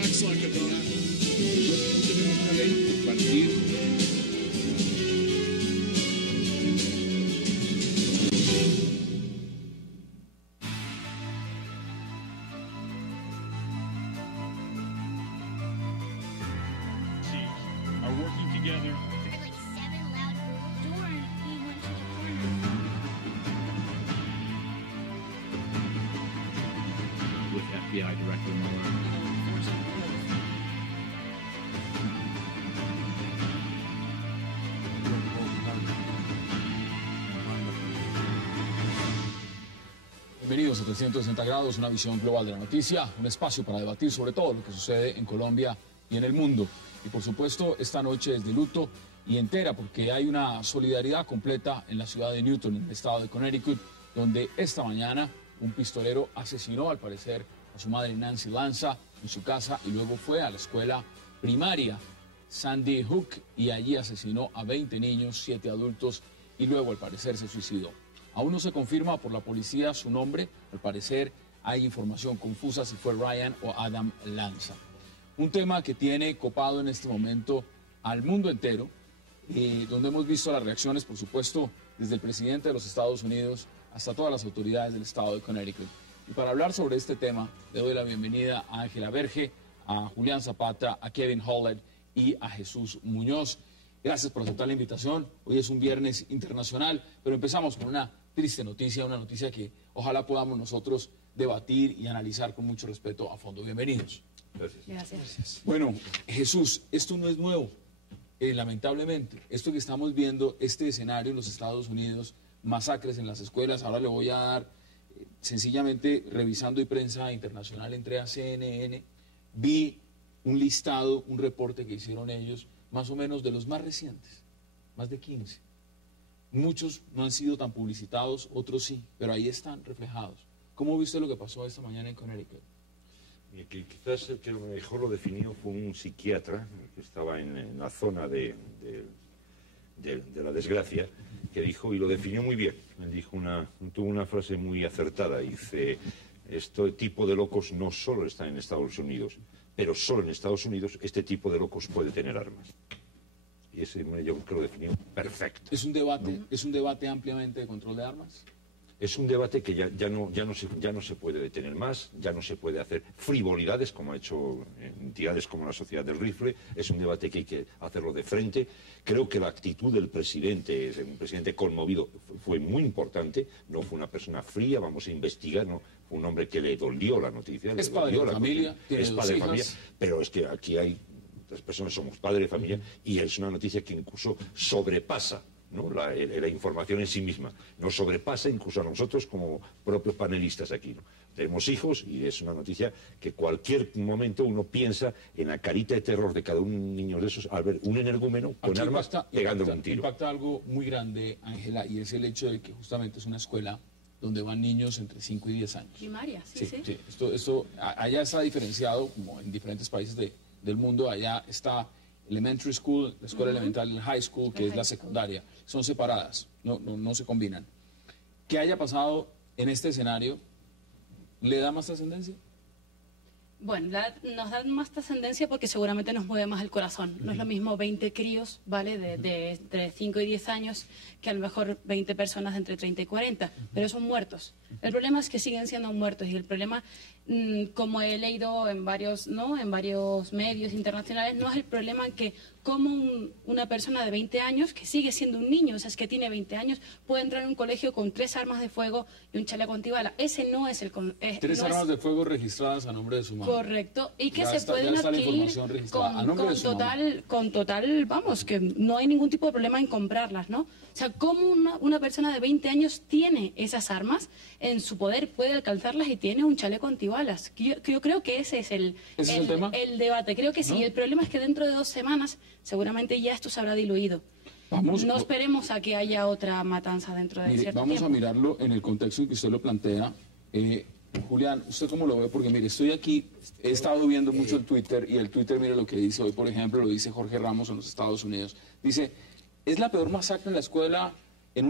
facts like a dog. Tenemos una ley infantil. Are working together. Heard like 7 loud door and he went to the corner. With FBI Director Mueller. Bienvenidos a 360 grados, una visión global de la noticia, un espacio para debatir sobre todo lo que sucede en Colombia y en el mundo. Y por supuesto, esta noche es de luto y entera porque hay una solidaridad completa en la ciudad de Newton, en el estado de Connecticut, donde esta mañana un pistolero asesinó al parecer a su madre Nancy Lanza en su casa y luego fue a la escuela primaria Sandy Hook y allí asesinó a 20 niños, 7 adultos y luego al parecer se suicidó. Aún no se confirma por la policía su nombre, al parecer hay información confusa si fue Ryan o Adam Lanza. Un tema que tiene copado en este momento al mundo entero, donde hemos visto las reacciones, por supuesto, desde el presidente de los Estados Unidos hasta todas las autoridades del estado de Connecticut. Y para hablar sobre este tema, le doy la bienvenida a Ángela Verge, a Julián Zapata, a Kevin Hollett y a Jesús Muñoz. Gracias por aceptar la invitación. Hoy es un viernes internacional, pero empezamos con una triste noticia, una noticia que ojalá podamos nosotros debatir y analizar con mucho respeto a fondo. Bienvenidos. Gracias. Bueno, Jesús, esto no es nuevo, lamentablemente. Esto que estamos viendo, este escenario en los Estados Unidos, masacres en las escuelas, ahora le voy a dar, sencillamente revisando y prensa internacional, entré a CNN, vi un listado, un reporte que hicieron ellos, más o menos de los más recientes, más de 15. Muchos no han sido tan publicitados, otros sí, pero ahí están reflejados. ¿Cómo viste lo que pasó esta mañana en Connecticut? Quizás el que mejor lo definió fue un psiquiatra que estaba en la zona de la desgracia, que dijo, y lo definió muy bien, tuvo una frase muy acertada, dice, este tipo de locos no solo está en Estados Unidos, pero solo en Estados Unidos este tipo de locos puede tener armas. Y ese yo creo que lo definió perfecto. ¿Es un debate, ¿no? ¿Es un debate ampliamente de control de armas? Es un debate que ya no se puede detener más, ya no se puede hacer frivolidades como ha hecho entidades como la Sociedad del Rifle. Es un debate que hay que hacerlo de frente. Creo que la actitud del presidente, un presidente conmovido, fue muy importante. No fue una persona fría, vamos a investigar, no. Fue un hombre que le dolió la noticia. Es padre de familia, es padre de familia, pero es que aquí hay... Las personas somos padres de familia y es una noticia que incluso sobrepasa, ¿no? la información en sí misma. Nos sobrepasa incluso a nosotros como propios panelistas aquí, ¿no? Tenemos hijos y es una noticia que cualquier momento uno piensa en la carita de terror de cada un niño de esos al ver un energúmeno con aquí armas pegándole un tiro. Impacta algo muy grande, Ángela, y es el hecho de que justamente es una escuela donde van niños entre 5 y 10 años. Primaria, sí. Esto allá está diferenciado, como en diferentes países del mundo. Allá está elementary school, la escuela elemental, el high school, que es la secundaria. Son separadas, no se combinan. ¿Qué haya pasado en este escenario le da más trascendencia? Bueno, nos da más trascendencia porque seguramente nos mueve más el corazón. No es lo mismo 20 críos, ¿vale?, de entre 5 y 10 años, que a lo mejor 20 personas de entre 30 y 40, pero son muertos. El problema es que siguen siendo muertos y el problema, como he leído en varios medios internacionales, no es el problema en que como una persona de 20 años, que sigue siendo un niño, o sea, es que tiene 20 años, puede entrar en un colegio con 3 armas de fuego y un chaleco antibala. Ese no es el... 3 armas de fuego registradas a nombre de su madre. Correcto, y que se pueden adquirir con total, vamos, que no hay ningún tipo de problema en comprarlas, ¿no? O sea, ¿cómo una persona de 20 años tiene esas armas en su poder, puede alcanzarlas y tiene un chaleco antibalas? Yo creo que ese es el debate. Creo que sí. ¿No? El problema es que dentro de 2 semanas seguramente ya esto se habrá diluido. No esperemos a que haya otra matanza dentro de cierto tiempo. Vamos a mirarlo en el contexto en que usted lo plantea. Julián, ¿usted cómo lo ve? Porque mire, estoy aquí, he estado viendo mucho el Twitter, y el Twitter, mire lo que dice hoy, por ejemplo, lo dice Jorge Ramos en los Estados Unidos. Dice, ¿es la peor masacre en una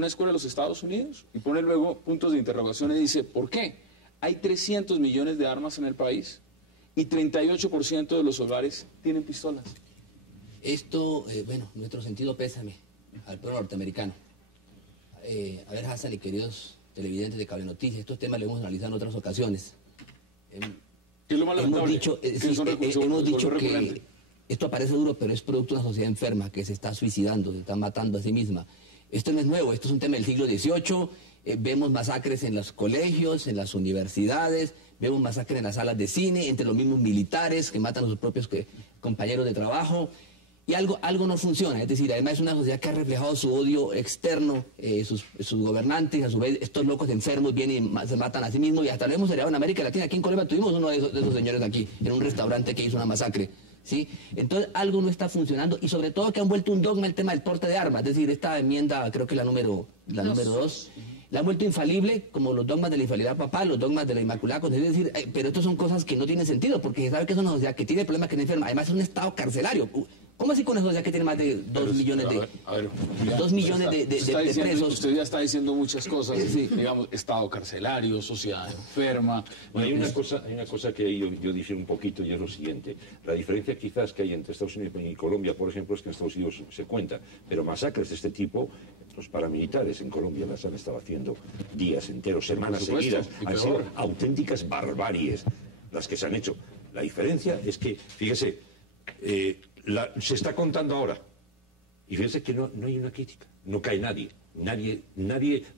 escuela de los Estados Unidos? Y pone luego puntos de interrogación y dice, ¿por qué? Hay 300 millones de armas en el país y 38% de los hogares tienen pistolas. Esto, bueno, nuestro sentido pésame al pueblo norteamericano. A ver, Hassan y queridos televidentes de Cable Noticias, estos temas los hemos analizado en otras ocasiones. ¿Qué es lo más Hemos lamentable? dicho, Que hemos dicho que recurrente. esto parece duro, pero es producto de una sociedad enferma que se está suicidando, se está matando a sí misma. Esto no es nuevo, esto es un tema del siglo XVIII. Vemos masacres en los colegios, en las universidades, vemos masacres en las salas de cine, entre los mismos militares que matan a sus propios compañeros de trabajo. Y algo no funciona, es decir, además es una sociedad que ha reflejado su odio externo, sus gobernantes, a su vez estos locos enfermos vienen y se matan a sí mismos, y hasta lo hemos heredado en América Latina. Aquí en Colombia tuvimos uno de esos señores aquí, en un restaurante que hizo una masacre, ¿sí? Entonces algo no está funcionando, y sobre todo que han vuelto un dogma el tema del porte de armas, es decir, esta enmienda, creo que la número 2, la han vuelto infalible, como los dogmas de la infalibilidad papal, los dogmas de la Inmaculada Concepción, es decir, pero estos son cosas que no tienen sentido, porque se sabe que es una sociedad que tiene problemas, que está enferma, además es un estado carcelario. ¿Cómo así con una sociedad que tiene más de 2 millones de, Julián, 2 millones de presos? Usted ya está diciendo muchas cosas, digamos, estado carcelario, sociedad enferma. Bueno, hay una cosa que yo difiero un poquito, y es lo siguiente. La diferencia quizás que hay entre Estados Unidos y Colombia, por ejemplo, es que en Estados Unidos se cuenta, pero masacres de este tipo, los paramilitares en Colombia las han estado haciendo días enteros, semanas seguidas. Han sido auténticas barbaries las que se han hecho. La diferencia es que, fíjese, se está contando ahora, y fíjese que no hay una crítica, no cae nadie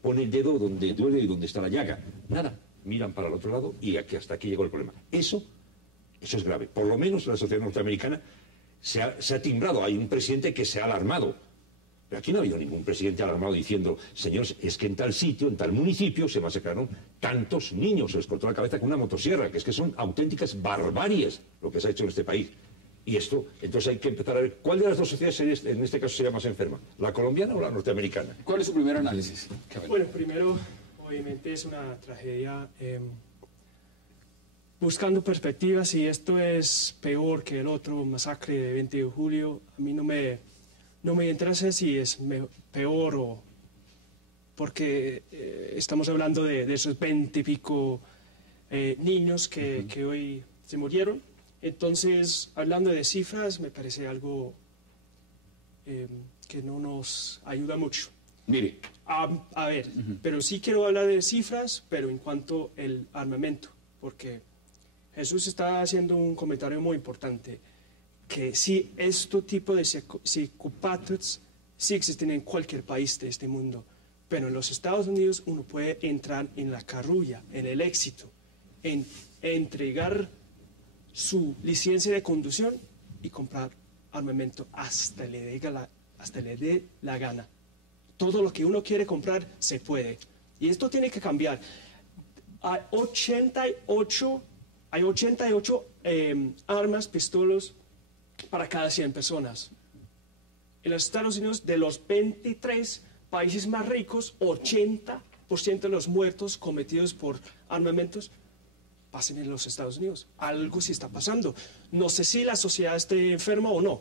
pone el dedo donde duele y donde está la llaga, nada, miran para el otro lado y hasta aquí llegó el problema. Eso es grave. Por lo menos la sociedad norteamericana se ha timbrado, hay un presidente que se ha alarmado, pero aquí no ha habido ningún presidente alarmado diciendo, señores, es que en tal sitio, en tal municipio se masacraron tantos niños, se les cortó la cabeza con una motosierra, que es que son auténticas barbaries lo que se ha hecho en este país. Y esto, entonces hay que empezar a ver cuál de las dos sociedades en este caso sería más enferma, la colombiana o la norteamericana. ¿Cuál es su primer análisis? Bueno, primero, obviamente es una tragedia. Buscando perspectivas, si esto es peor que el otro masacre de 20 de julio, a mí no me interesa si es peor o... Porque estamos hablando de esos 20 y pico niños que hoy se murieron. Entonces, hablando de cifras, me parece algo que no nos ayuda mucho. Mire. A ver, pero sí quiero hablar de cifras, pero en cuanto al armamento, porque Jesús está haciendo un comentario muy importante, que si este tipo de psicópatas sí existen en cualquier país de este mundo, pero en los Estados Unidos uno puede entrar en la carrulla, en el éxito, en entregar su licencia de conducción y comprar armamento hasta le dé la gana. Todo lo que uno quiere comprar se puede. Y esto tiene que cambiar. Hay 88 armas, pistolas para cada 100 personas. En los Estados Unidos, de los 23 países más ricos, 80% de los muertos cometidos por armamentos pasen en los Estados Unidos. Algo sí está pasando. No sé si la sociedad esté enferma o no.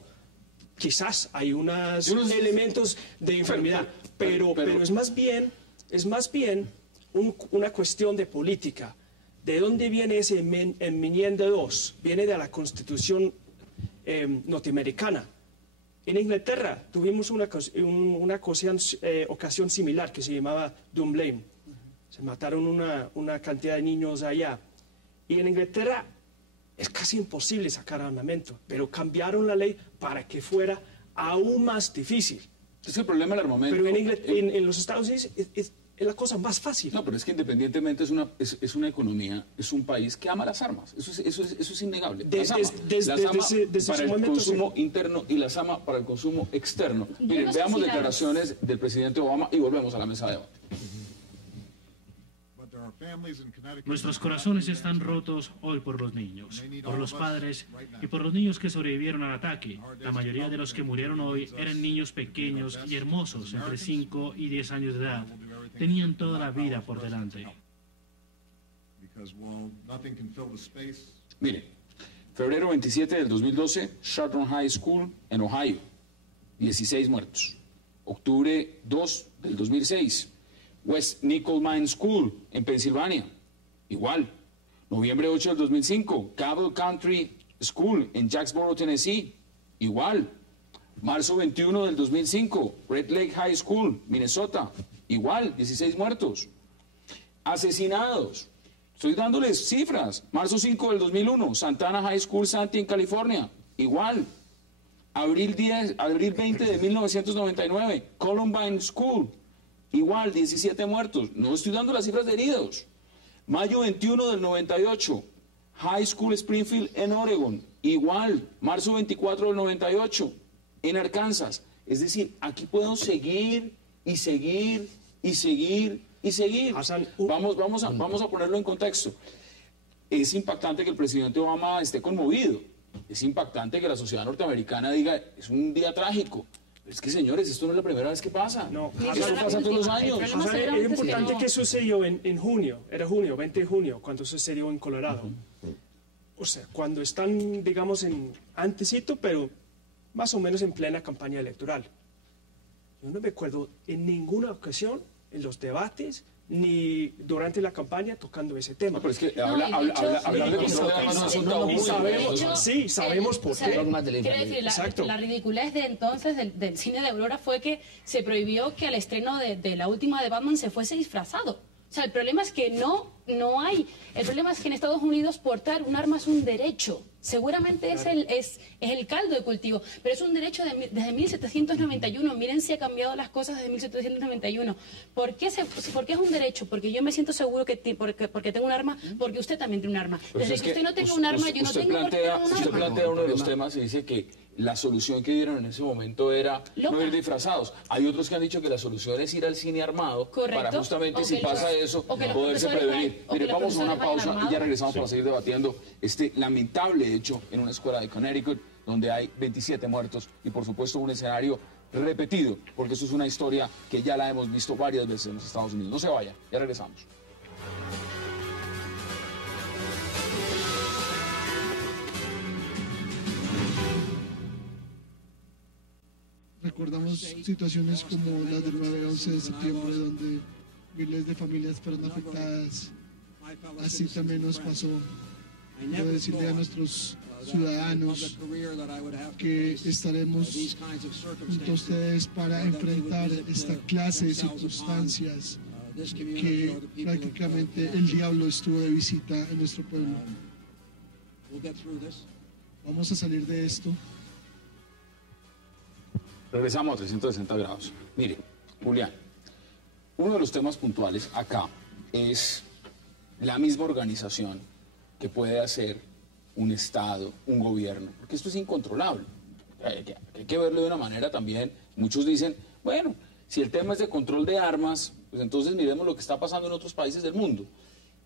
Quizás hay unos elementos de enfermedad, pero es más bien una cuestión de política. ¿De dónde viene ese enmienda 2? Viene de la Constitución norteamericana. En Inglaterra tuvimos una ocasión similar que se llamaba Dunblane. Se mataron una cantidad de niños allá. Y en Inglaterra es casi imposible sacar armamento, pero cambiaron la ley para que fuera aún más difícil. Es el problema del armamento. Pero en los Estados Unidos es la cosa más fácil. No, pero es que independientemente es una economía, es un país que ama las armas. Eso es innegable. Las ama para el consumo interno y las ama para el consumo externo. Miren, veamos declaraciones del presidente Obama y volvemos a la mesa de debate. Nuestros corazones están rotos hoy por los niños, por los padres y por los niños que sobrevivieron al ataque. La mayoría de los que murieron hoy eran niños pequeños y hermosos, entre 5 y 10 años de edad. Tenían toda la vida por delante. Mire, febrero 27 del 2012, Charlton High School en Ohio, 16 muertos. Octubre 2 del 2006, West Nickel Mine School en Pensilvania, igual. Noviembre 8 del 2005, Cabell Country School en Jacksboro, Tennessee, igual. Marzo 21 del 2005, Red Lake High School, Minnesota, igual, 16 muertos. Asesinados, estoy dándoles cifras. Marzo 5 del 2001, Santana High School, Santee, en California, igual. Abril 20 de 1999, Columbine School, igual, 17 muertos. No estoy dando las cifras de heridos. Mayo 21 del 98, High School Springfield en Oregon, igual. Marzo 24 del 98, en Arkansas. Es decir, aquí podemos seguir y seguir y seguir y seguir. Vamos a ponerlo en contexto. Es impactante que el presidente Obama esté conmovido. Es impactante que la sociedad norteamericana diga, es un día trágico. Es que, señores, esto no es la primera vez que pasa. No, esto pasa todos los años. Es importante que sucedió en junio, era junio, 20 de junio, cuando sucedió en Colorado. O sea, cuando están, digamos, en antesito, pero más o menos en plena campaña electoral. Yo no me acuerdo en ninguna ocasión, en los debates, ni durante la campaña, tocando ese tema. No, pero es que hablar de control de armas no es un tabú. Sí, sabemos por qué. Quiero decir, la ridiculez de entonces del cine de Aurora fue que se prohibió que al estreno de la última de Batman se fuese disfrazado. O sea, el problema es que no hay. El problema es que en Estados Unidos portar un arma es un derecho. Seguramente es el caldo de cultivo, pero es un derecho desde 1791. Miren si ha cambiado las cosas desde 1791. ¿Por qué es un derecho? Porque yo me siento seguro porque tengo un arma, porque usted también tiene un arma. Desde que usted no tenga un arma, yo no tengo por qué tener un arma. Usted plantea uno de los temas y dice que la solución que dieron en ese momento era no ir disfrazados. Hay otros que han dicho que la solución es ir al cine armado. Correcto. Para justamente, si pasa eso, poderse prevenir. Mire, vamos a una pausa y ya regresamos para seguir debatiendo este lamentable hecho en una escuela de Connecticut, donde hay 27 muertos y, por supuesto, un escenario repetido, porque eso es una historia que ya la hemos visto varias veces en los Estados Unidos. No se vaya, ya regresamos. Recordamos situaciones como las del 9-11 de septiembre, donde miles de familias fueron afectadas. Así también nos pasó. Quiero decirle a nuestros ciudadanos que estaremos junto a ustedes para enfrentar esta clase de circunstancias que prácticamente el diablo estuvo de visita en nuestro pueblo. Vamos a salir de esto. Regresamos a 360 grados. Mire, Julián, uno de los temas puntuales acá es la misma organización que puede hacer un Estado, un gobierno, porque esto es incontrolable. Hay que verlo de una manera también. Muchos dicen, bueno, si el tema es de control de armas, pues entonces miremos lo que está pasando en otros países del mundo.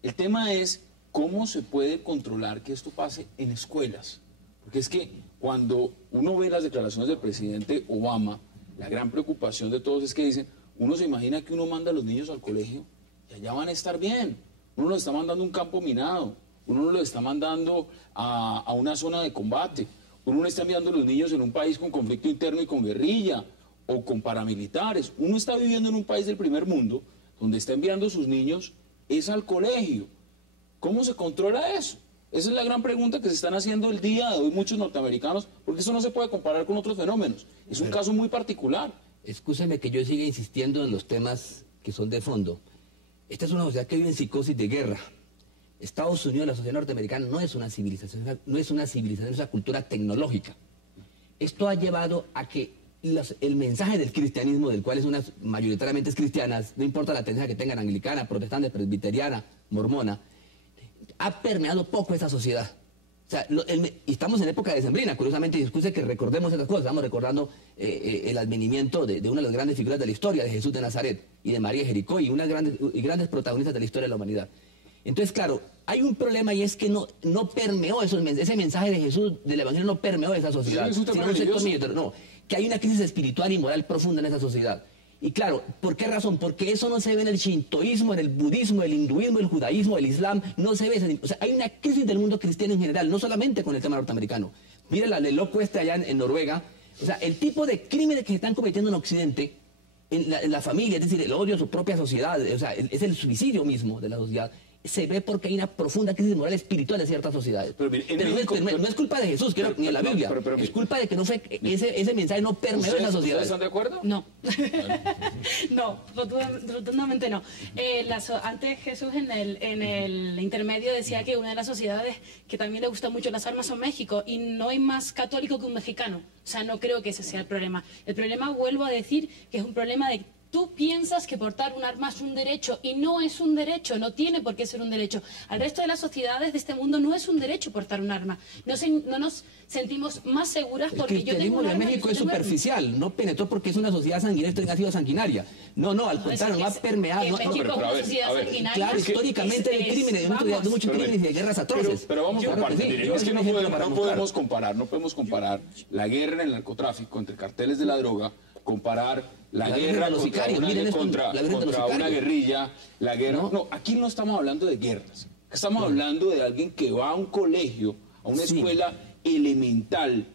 El tema es cómo se puede controlar que esto pase en escuelas. Porque es que cuando uno ve las declaraciones del presidente Obama, la gran preocupación de todos es que dicen, uno se imagina que uno manda a los niños al colegio y allá van a estar bien. Uno los está mandando a un campo minado, uno no los está mandando a una zona de combate, uno no está enviando a los niños en un país con conflicto interno y con guerrilla o con paramilitares. Uno está viviendo en un país del primer mundo donde está enviando a sus niños es al colegio. ¿Cómo se controla eso? Esa es la gran pregunta que se están haciendo el día de hoy muchos norteamericanos, porque eso no se puede comparar con otros fenómenos. Es un caso muy particular. Escúcheme que yo siga insistiendo en los temas que son de fondo. Esta es una sociedad que vive en psicosis de guerra. Estados Unidos, la sociedad norteamericana, no es una civilización, es una cultura tecnológica. Esto ha llevado a que el mensaje del cristianismo, del cual mayoritariamente es cristiana, no importa la tendencia que tengan, anglicana, protestante, presbiteriana, mormona, ha permeado poco esa sociedad. O sea, y estamos en época decembrina, curiosamente, y excusa que recordemos esas cosas. Estamos recordando el advenimiento de una de las grandes figuras de la historia, de Jesús de Nazaret y de María de Jericó, y grandes protagonistas de la historia de la humanidad. Entonces, claro, hay un problema y es que no permeó ese mensaje de Jesús, del Evangelio, no permeó esa sociedad. Sí, sino un sector minoritario. No, que hay una crisis espiritual y moral profunda en esa sociedad. Y claro, ¿por qué razón? Porque eso no se ve en el shintoísmo, en el budismo, el hinduismo, el judaísmo, el islam, no se ve. O sea, hay una crisis del mundo cristiano en general, no solamente con el tema norteamericano. Mira la del loco allá en Noruega. O sea, el tipo de crímenes que se están cometiendo en Occidente, en la familia, es decir, el odio a su propia sociedad, o sea, es el suicidio mismo de la sociedad. se ve porque hay una profunda crisis moral espiritual de ciertas sociedades. Pero mire, en Pero México- no es culpa de Jesús, ni de la Biblia. Es culpa de que no fue ese mensaje no permeó en la sociedad. ¿Ustedes están de acuerdo? No, no, rotundamente no. Antes Jesús en el intermedio decía que una de las sociedades que también le gustan mucho las armas son México, y no hay más católico que un mexicano. O sea, no creo que ese sea el problema. El problema, vuelvo a decir, que es un problema de tú piensas que portar un arma es un derecho, y no es un derecho, no tiene por qué ser un derecho. Al resto de las sociedades de este mundo no es un derecho portar un arma. No nos sentimos más seguras porque yo tengo un El cristianismo arma. de México es superficial, no penetró porque es una sociedad sanguinaria, esto ha sido sanguinaria. No, al contrario, no ha permeado. Que México es una sociedad sanguinaria. Claro, históricamente hay crímenes, de muchos crímenes y de guerras atroces. Pero vamos por partes. sí, Es que no podemos comparar. comparar la guerra en el narcotráfico entre carteles de la droga, comparar la La guerra guerra de los contra, sicarios, una, miren esto, contra, la guerra de los contra una sicarios. guerrilla, la guerra... No, aquí no estamos hablando de guerras. Estamos hablando de alguien que va a un colegio, a una escuela elemental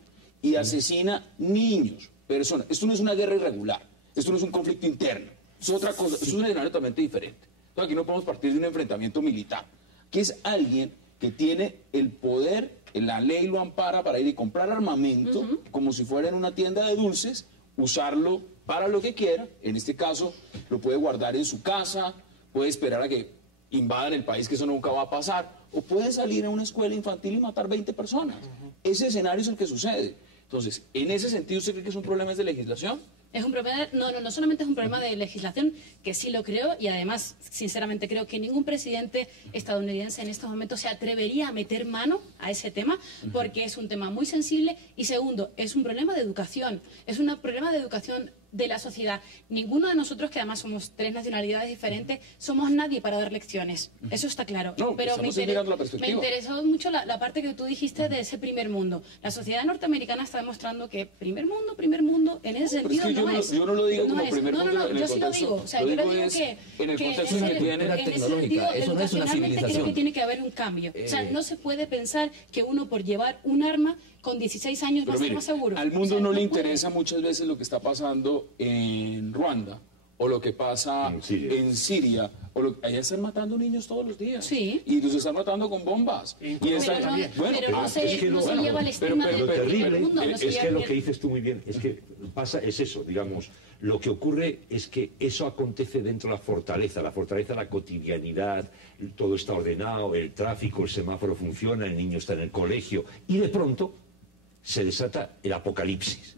y asesina niños, personas. Esto no es una guerra irregular, esto no es un conflicto interno, es otra cosa, es un escenario totalmente diferente. Entonces aquí no podemos partir de un enfrentamiento militar. Aquí es alguien que tiene el poder, la ley lo ampara para ir y comprar armamento, como si fuera en una tienda de dulces, usarlo para lo que quiera. En este caso, lo puede guardar en su casa, puede esperar a que invadan el país, que eso nunca va a pasar, o puede salir a una escuela infantil y matar 20 personas. Ese escenario es el que sucede. Entonces, en ese sentido, ¿usted cree que es un problema de legislación? Es un problema, no solamente es un problema de legislación, que sí lo creo, y además, sinceramente, creo que ningún presidente estadounidense en estos momentos se atrevería a meter mano a ese tema, porque es un tema muy sensible, y segundo, es un problema de educación, es un problema de educación de la sociedad. Ninguno de nosotros, que además somos 3 nacionalidades diferentes, somos nadie para dar lecciones. Eso está claro. No, pero me mirando la perspectiva. interesó mucho la parte que tú dijiste de ese primer mundo. La sociedad norteamericana está demostrando que primer mundo, en ese Pero es sentido que no es. yo no lo digo como es. primer mundo en el yo sí lo contexto. digo. O sea, yo lo digo es que en el contexto en que tiene la en ese tecnológica, sentido, eso no es una educacionalmente creo civilización. que tiene que haber un cambio. O sea, no se puede pensar que uno por llevar un arma con 16 años va a Pero ser mire, más seguro. al mundo O sea, no le puede. interesa muchas veces lo que está pasando en Ruanda o lo que pasa en Siria. Allá están matando niños todos los días. Sí. Y los están matando con bombas. Y Pero no se lleva el estigma Lo del primer terrible mundo. No se es que lleva lo que dices tú muy bien, es que es eso, digamos, lo que ocurre es que eso acontece dentro de la fortaleza, la cotidianidad, todo está ordenado, el tráfico, el semáforo funciona, el niño está en el colegio, y de pronto se desata el apocalipsis.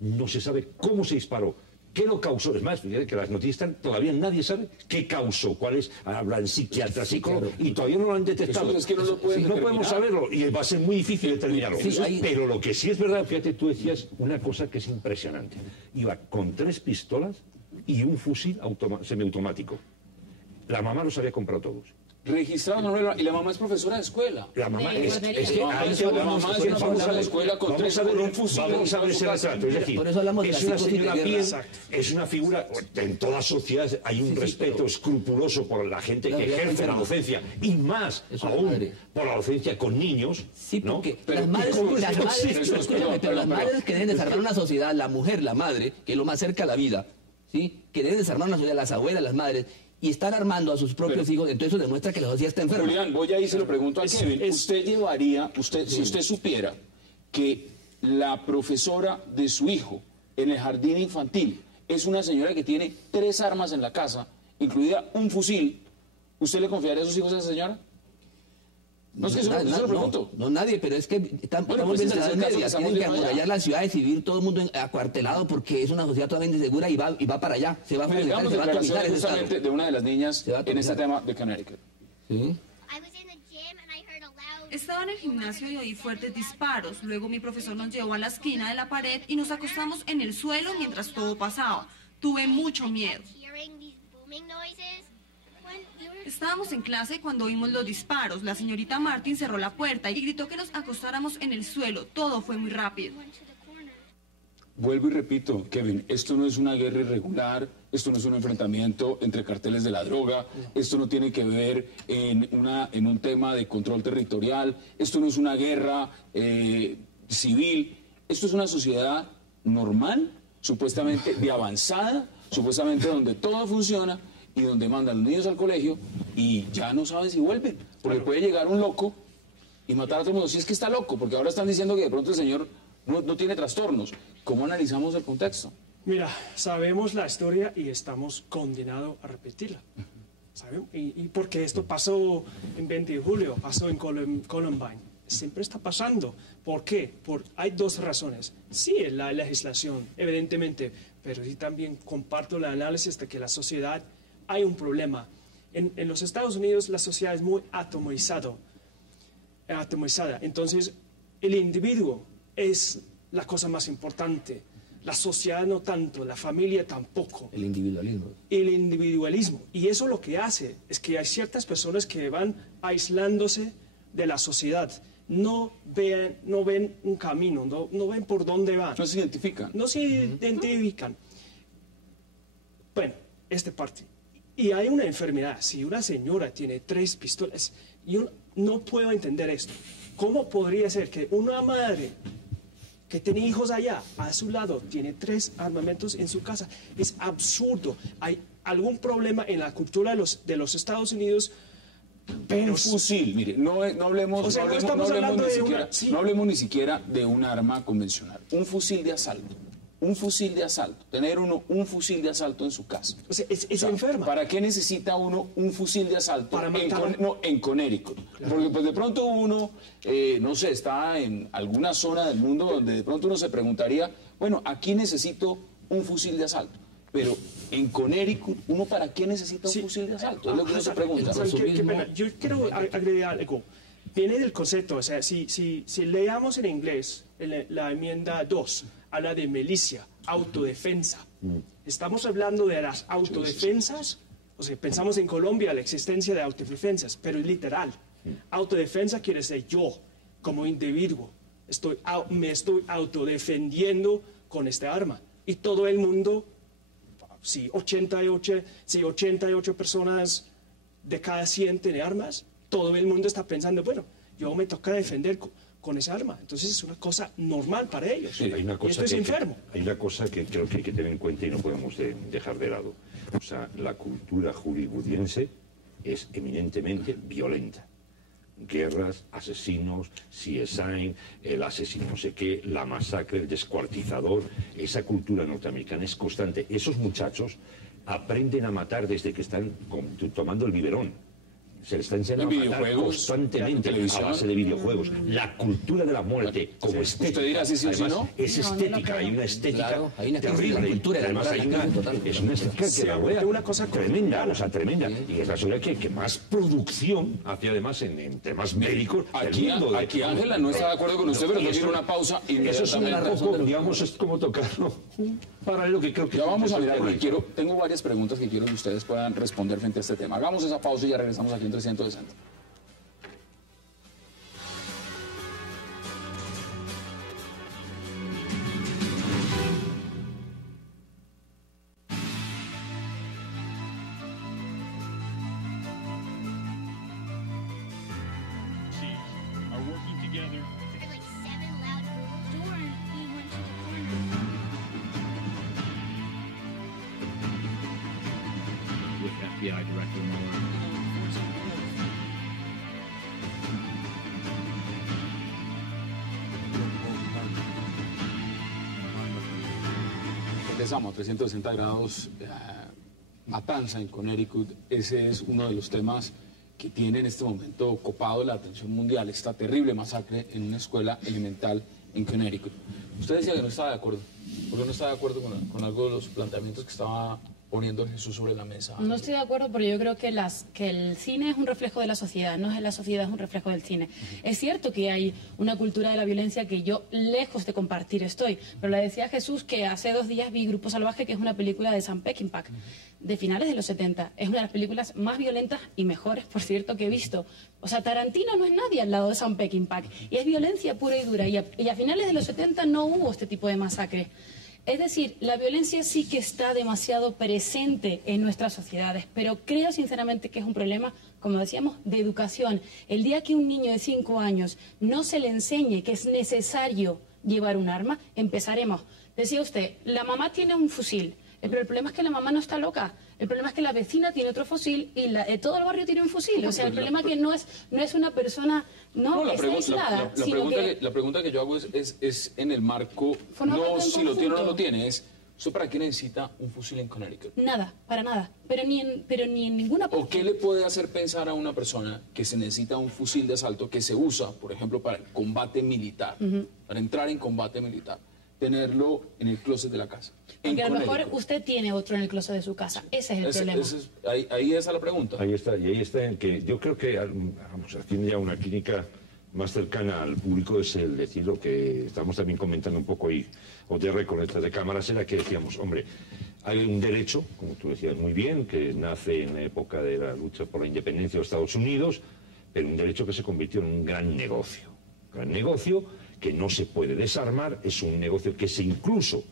No se sabe cómo se disparó, qué lo causó. Es más, fíjate que las noticias están, todavía nadie sabe qué causó, cuál es. Hablan psiquiatras, psicólogos, y todavía no lo han detectado. Eso es que no lo pueden no podemos saberlo, y va a ser muy difícil determinarlo. Sí, Pero lo que sí es verdad, fíjate, tú decías una cosa que es impresionante. Iba con 3 pistolas y un fusil semiautomático. La mamá los había comprado todos. Registrado, y la mamá es profesora de escuela. La mamá es que La ahí te mamá vamos, es una profesora de escuela con vamos a ver un fusil. Vamos a ver ese retrato. Es decir, Por eso hablamos de es la una psicosis de señora guerra. bien, Exacto. es una figura. En todas sociedades hay un respeto escrupuloso por la gente que ejerce la docencia, y más Es una aún madre. por la docencia con niños. Sí, ¿no? porque Pero- las madres, ¿cómo las es madres, posible? escúchame, pero las madres que deben desarmar una sociedad, la mujer, la madre, que es lo más cerca a la vida, ¿sí? Que deben desarmar una sociedad, las abuelas, las madres, y están armando a sus propios hijos, entonces eso demuestra que la sociedad está enferma. Julián, voy ahí y se lo pregunto a Kevin. ¿Usted llevaría, si usted supiera que la profesora de su hijo en el jardín infantil es una señora que tiene 3 armas en la casa, incluida un fusil, ¿usted le confiaría a sus hijos a esa señora? No es que yo se lo pregunto. No, nadie, pero es que estamos pues viendo ese la es edad el caso que media, estamos tienen que viendo allá. amurallar las ciudades y vivir todo el mundo acuartelado porque es una sociedad totalmente insegura y va para allá, se va a Mire, fomentar, digamos se va a atomizar declaraciones ese estado. justamente de una de las niñas Se va a en este atomizar. tema de Connecticut. ¿Sí? I was in the gym and I heard a loud. Estaba en el gimnasio y oí fuertes disparos. Luego mi profesor nos llevó a la esquina de la pared y nos acostamos en el suelo mientras todo pasaba. Tuve mucho miedo. Hearing these booming noises. When we were Estábamos en clase cuando oímos los disparos. La señorita Martin cerró la puerta y gritó que nos acostáramos en el suelo. Todo fue muy rápido. went to the corner. Vuelvo y repito, Kevin, esto no es una guerra irregular, esto no es un enfrentamiento entre carteles de la droga, esto no tiene que ver en un tema de control territorial, esto no es una guerra civil, esto es una sociedad normal, supuestamente de avanzada, supuestamente donde todo funciona, y donde mandan los niños al colegio y ya no saben si vuelven, porque puede llegar un loco y matar a todo el mundo. Si es que está loco, porque ahora están diciendo que de pronto el señor no tiene trastornos. ¿Cómo analizamos el contexto? Mira, sabemos la historia y estamos condenados a repetirla. ¿Sabemos? Y porque esto pasó en 20 de julio, pasó en Columbine. Siempre está pasando. ¿Por qué? Hay dos razones. Sí, la legislación, evidentemente, pero sí también comparto el análisis de que la sociedad hay un problema. En los Estados Unidos la sociedad es muy atomizada. Entonces, el individuo es la cosa más importante. La sociedad no tanto, la familia tampoco. El individualismo. El individualismo. Y eso lo que hace es que hay ciertas personas que van aislándose de la sociedad. No ven un camino, no ven por dónde van. No se identifican. No se identifican. Bueno, esta parte. Y hay una enfermedad. Si una señora tiene 3 pistolas, yo no puedo entender esto. ¿Cómo podría ser que una madre que tiene hijos allá, a su lado, tiene 3 armamentos en su casa? Es absurdo. Hay algún problema en la cultura de los Estados Unidos. Pero un fusil, mire, no hablemos, o sea, no hablemos ni siquiera de un arma convencional. Un fusil de asalto. Un fusil de asalto. Tener un fusil de asalto en su casa. O sea, es enferma. ¿Para qué necesita uno un fusil de asalto para en Connecticut? Claro. Porque pues de pronto uno, no sé, está en alguna zona del mundo donde de pronto uno se preguntaría, bueno, aquí necesito un fusil de asalto. Pero en Connecticut, ¿uno para qué necesita un fusil de asalto? Es lo que uno se pregunta. Yo quiero agregar algo. Viene del concepto, o sea, si leamos en inglés la enmienda 2, habla de milicia, autodefensa. Estamos hablando de las autodefensas, o sea, pensamos en Colombia la existencia de autodefensas, pero es literal. Autodefensa quiere decir yo, como individuo, me estoy autodefendiendo con este arma. Y todo el mundo, si 88 personas de cada 100 tienen armas, todo el mundo está pensando, bueno, yo me toca defender con esa arma. Entonces es una cosa normal para ellos. Sí, hay una cosa y esto es enfermo. Hay una cosa que creo que hay que tener en cuenta y no podemos dejar de lado. O sea, la cultura hollywoodense es eminentemente violenta. Guerras, asesinos, CSI, el asesino no sé qué, la masacre, el descuartizador. Esa cultura norteamericana es constante. Esos muchachos aprenden a matar desde que están tomando el biberón. Se les está enseñando a matar constantemente a base de videojuegos. La cultura de la muerte como estética. ¿Usted dirá si sí o si no? Es estética, hay una estética terrible. Cultura, además hay es una estética que la rodea, una cosa tremenda, o sea, tremenda. Y es la sociedad que más producción hace además en temas médicos. Aquí Ángela no está de acuerdo con usted, pero no tiene una pausa. Eso es un poco, digamos, es como tocarlo. Paralelo que creo que... Ya vamos a mirar, porque tengo varias preguntas que quiero que ustedes puedan responder frente a este tema. Hagamos esa pausa y ya regresamos aquí en 360. There were like 7 loud door and he went to the corner. With FBI Director Mueller. Regresamos a 360 grados, matanza en Connecticut. Ese es uno de los temas que tiene en este momento copado la atención mundial, esta terrible masacre en una escuela elemental en Connecticut. Usted decía que no estaba de acuerdo. ¿Por qué no está de acuerdo con algo de los planteamientos que estaba poniendo Jesús sobre la mesa? No estoy de acuerdo, pero yo creo que el cine es un reflejo de la sociedad, no es la sociedad, es un reflejo del cine. Es cierto que hay una cultura de la violencia que yo lejos de compartir estoy, pero le decía a Jesús que hace 2 días vi Grupo Salvaje, que es una película de Sam Peckinpah, de finales de los 70. Es una de las películas más violentas y mejores, por cierto, que he visto. O sea, Tarantino no es nadie al lado de Sam Peckinpah, y es violencia pura y dura, y a finales de los 70 no hubo este tipo de masacre. Es decir, la violencia sí que está demasiado presente en nuestras sociedades, pero creo sinceramente que es un problema, como decíamos, de educación. El día que un niño de 5 años no se le enseñe que es necesario llevar un arma, empezaremos. Decía usted, la mamá tiene un fusil, pero el problema es que la mamá no está loca. El problema es que la vecina tiene otro fusil y todo el barrio tiene un fusil. O sea, el problema es que no es una persona No, que está aislada, sino que... La pregunta que yo hago es en el marco, Forma parte no de un si lo tiene o no conjunto. lo tiene, es ¿eso para qué necesita un fusil en Connecticut? Nada, para nada. Pero ni en ninguna parte. ¿O qué le puede hacer pensar a una persona que se necesita un fusil de asalto que se usa, por ejemplo, para el combate militar, para entrar en combate militar, tenerlo en el closet de la casa? Porque a lo mejor Connecticut. usted tiene otro en el closet de su casa. Ese es el problema. Ahí está la pregunta. Ahí está, y ahí está en que yo creo que, vamos, haciendo ya una clínica más cercana al público, es el decir lo que estamos también comentando un poco ahí, OTR con estas de cámaras, era que decíamos, hombre, hay un derecho, como tú decías muy bien, que nace en la época de la lucha por la independencia de los Estados Unidos, pero un derecho que se convirtió en un gran negocio. Gran negocio que no se puede desarmar, es un negocio que incluso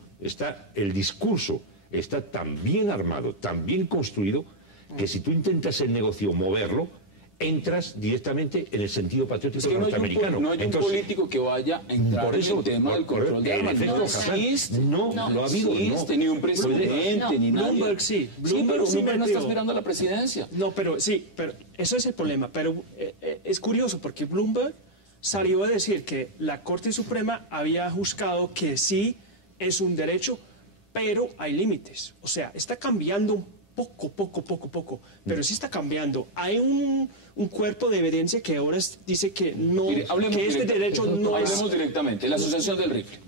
el discurso está tan bien armado, tan bien construido, que si tú intentas el negocio moverlo, entras directamente en el sentido patriótico Es que norteamericano. no hay un político que vaya a entrar por eso, en el tema del control de en armas. efecto, No Hassan, existe. no lo ha habido. existe, ni un presidente, ni nadie. Bloomberg sí. Sí, pero sí Bloomberg no metió. está aspirando a la presidencia. No, pero eso es el problema. Pero es curioso porque Bloomberg salió a decir que la Corte Suprema había juzgado que sí es un derecho, pero hay límites. O sea, está cambiando un poco, pero sí está cambiando. Hay un cuerpo de evidencia que ahora dice que no, Mire, hablemos que este derecho no es... Hablemos directamente. La asociación del rifle.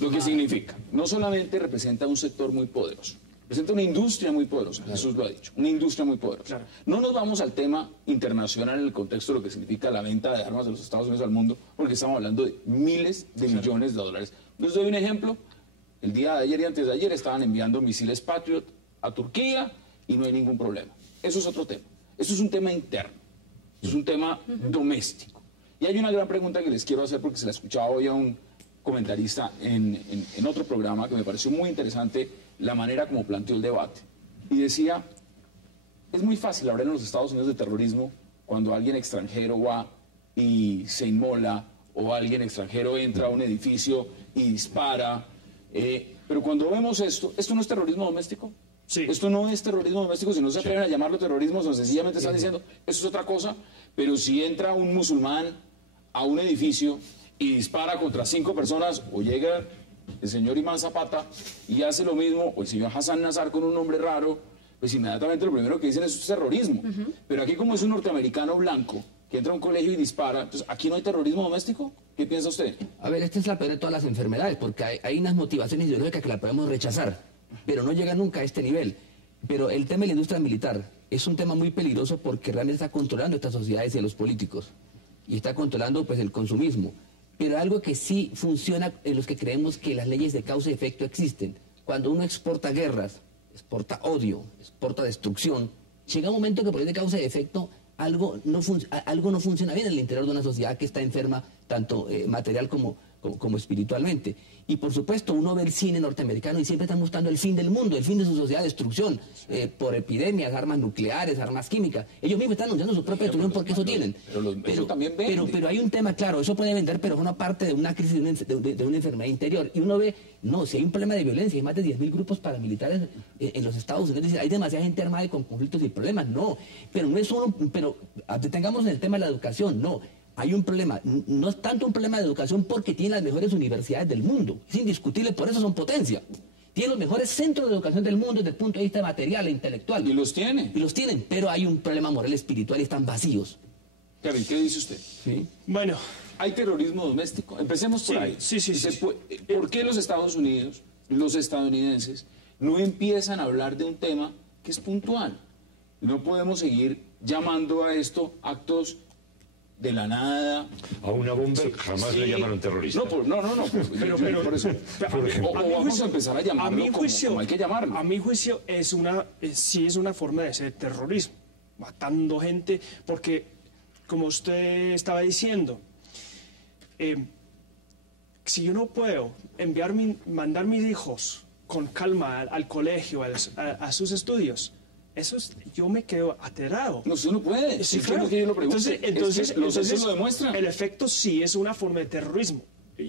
Lo que significa, no solamente representa un sector muy poderoso, representa una industria muy poderosa, Jesús lo ha dicho, una industria muy poderosa. Claro. No nos vamos al tema internacional en el contexto de lo que significa la venta de armas de los Estados Unidos al mundo, porque estamos hablando de miles de millones de dólares. Les doy un ejemplo. El día de ayer y antes de ayer estaban enviando misiles Patriot a Turquía y no hay ningún problema. Eso es otro tema. Eso es un tema interno. Es un tema doméstico. Y hay una gran pregunta que les quiero hacer porque se la escuchaba hoy a un comentarista en otro programa que me pareció muy interesante la manera como planteó el debate. Y decía, es muy fácil hablar en los Estados Unidos de terrorismo cuando alguien extranjero va y se inmola o alguien extranjero entra a un edificio y dispara. Pero cuando vemos ¿esto no es terrorismo doméstico? Sí. Esto no es terrorismo doméstico, si no se atreven a llamarlo terrorismo, o sencillamente están diciendo, eso es otra cosa, pero si entra un musulmán a un edificio y dispara contra 5 personas, o llega el señor Imán Zapata y hace lo mismo, o el señor Hassan Nazar con un nombre raro, pues inmediatamente lo primero que dicen es terrorismo. Pero aquí como es un norteamericano blanco que entra a un colegio y dispara, entonces ¿aquí no hay terrorismo doméstico? ¿Qué piensa usted? A ver, esta es la peor de todas las enfermedades, porque hay unas motivaciones ideológicas que la podemos rechazar, pero no llega nunca a este nivel. Pero el tema de la industria militar es un tema muy peligroso porque realmente está controlando estas sociedades y a los políticos, y está controlando pues el consumismo. Pero algo que sí funciona en los que creemos que las leyes de causa y efecto existen. Cuando uno exporta guerras, exporta odio, exporta destrucción, llega un momento que por ley de causa y efecto algo no funciona bien en el interior de una sociedad que está enferma, tanto material como espiritualmente. Y por supuesto uno ve el cine norteamericano y siempre están mostrando el fin del mundo, el fin de su sociedad, destrucción, por epidemias, armas nucleares, armas químicas. Ellos mismos están anunciando su propia destrucción porque eso tienen. Eso también vende. Pero hay un tema, claro, eso puede vender, pero es una parte de una crisis, de una enfermedad interior. Y uno ve, no, si hay un problema de violencia, hay más de 10.000 grupos paramilitares en los Estados Unidos, es decir, hay demasiada gente armada y con conflictos y problemas, no. Pero no es solo, pero detengamos en el tema de la educación, no. Hay un problema, no es tanto un problema de educación porque tienen las mejores universidades del mundo, es indiscutible, por eso son potencia. Tienen los mejores centros de educación del mundo desde el punto de vista material e intelectual. Y los tiene. Y los tienen, pero hay un problema moral espiritual y están vacíos. Kevin, ¿qué dice usted? ¿Sí? Bueno, ¿Hay terrorismo doméstico? Empecemos por ahí. Sí. ¿Por qué los Estados Unidos, los estadounidenses, no empiezan a hablar de un tema que es puntual? No podemos seguir llamando a esto actos de la nada. A una bomba jamás le llamaron terrorista. No. Pero por eso. O vamos a empezar a llamarlo como hay que llamarlo. A mi juicio sí es una forma de hacer terrorismo, matando gente, porque como usted estaba diciendo, si yo no puedo mandar mis hijos con calma al colegio, a sus estudios, yo me quedo aterrado. No, usted no puede. Sí, Si claro. quiere que yo lo pregunte, Entonces, los hechos lo demuestran. el efecto sí es una forma de terrorismo.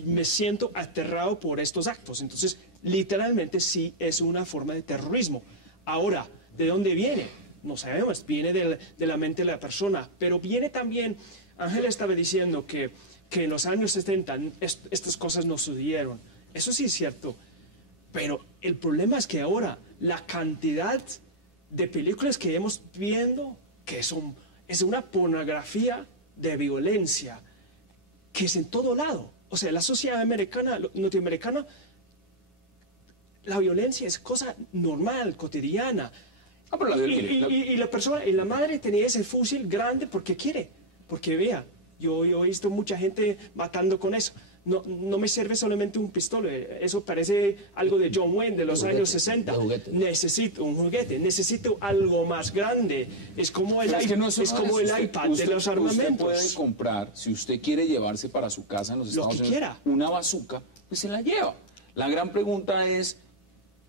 Me siento aterrado por estos actos. Entonces, literalmente sí es una forma de terrorismo. Ahora, ¿De dónde viene? No sabemos, viene de la mente de la persona, pero viene también, Ángel estaba diciendo que en los años 70 estas cosas no sucedieron. Eso sí es cierto, pero el problema es que ahora la cantidad de películas que hemos viendo es una pornografía de violencia que es en todo lado. O sea, la sociedad americana, norteamericana, la violencia es cosa normal, cotidiana. Y la persona, y la madre tenía ese fusil grande porque quiere, porque vea, yo he visto mucha gente matando con eso. No me sirve solamente un pistola, eso parece algo de John Wayne de los años 60. Necesito un juguete, necesito algo más grande. Es como el iPad de los armamentos. Usted puede comprar, si usted quiere llevarse para su casa en los Estados Unidos una bazooka, pues se la lleva. La gran pregunta es,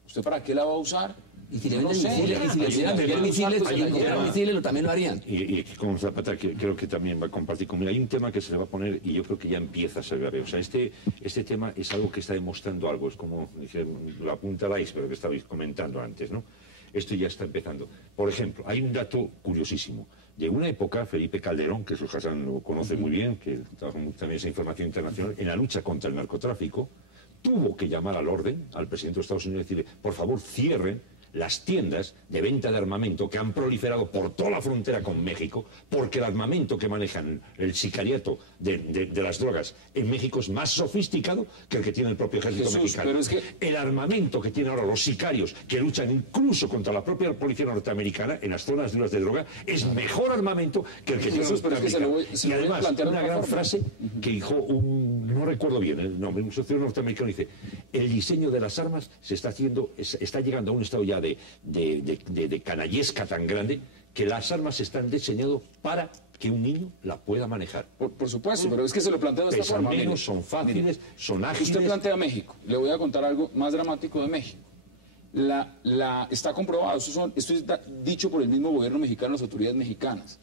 ¿usted para qué la va a usar? Y si le venden misiles, también lo harían. Y con Zapata creo que también va a compartir conmigo. Hay un tema que se le va a poner y yo creo que ya empieza a ser grave. O sea, este tema es algo que está demostrando algo. Es como la punta del iceberg que estabais comentando antes, ¿no? Esto ya está empezando. Por ejemplo, hay un dato curiosísimo. Llegó una época, Felipe Calderón, que Hassan lo conoce muy bien, que trabaja también esa información internacional, en la lucha contra el narcotráfico, tuvo que llamar al orden al presidente de Estados Unidos y decirle, por favor, cierren las tiendas de venta de armamento que han proliferado por toda la frontera con México, porque el armamento que manejan el sicariato de las drogas en México es más sofisticado que el que tiene el propio ejército mexicano. Pero es que el armamento que tienen ahora los sicarios, que luchan incluso contra la propia policía norteamericana en las zonas duras de droga, es mejor armamento que el que tiene los norteamericanos. Y además, una gran frase que dijo no recuerdo bien el nombre, un sociólogo norteamericano dice, el diseño de las armas está llegando a un estado ya de canallesca tan grande que las armas están diseñadas para que un niño la pueda manejar. Por supuesto, pero es que se lo plantea de esta forma. Menos, son fáciles, son ágiles. Usted plantea México. Le voy a contar algo más dramático de México. Está comprobado, esto es dicho por el mismo gobierno mexicano, las autoridades mexicanas.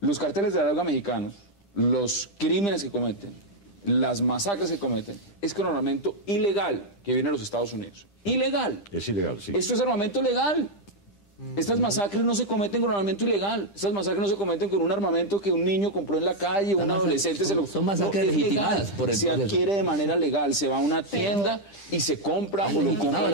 Los carteles de la droga mexicanos, los crímenes que cometen, las masacres que cometen, es con armamento ilegal que viene a los Estados Unidos. Ilegal. Es ilegal, sí. Esto es armamento legal. Estas masacres no se cometen con armamento ilegal. Estas masacres no se cometen con un armamento que un niño compró en la calle, un adolescente se lo... Son masacres legitimadas por el se adquiere de manera legal, se va a una tienda y se compra o lo compra.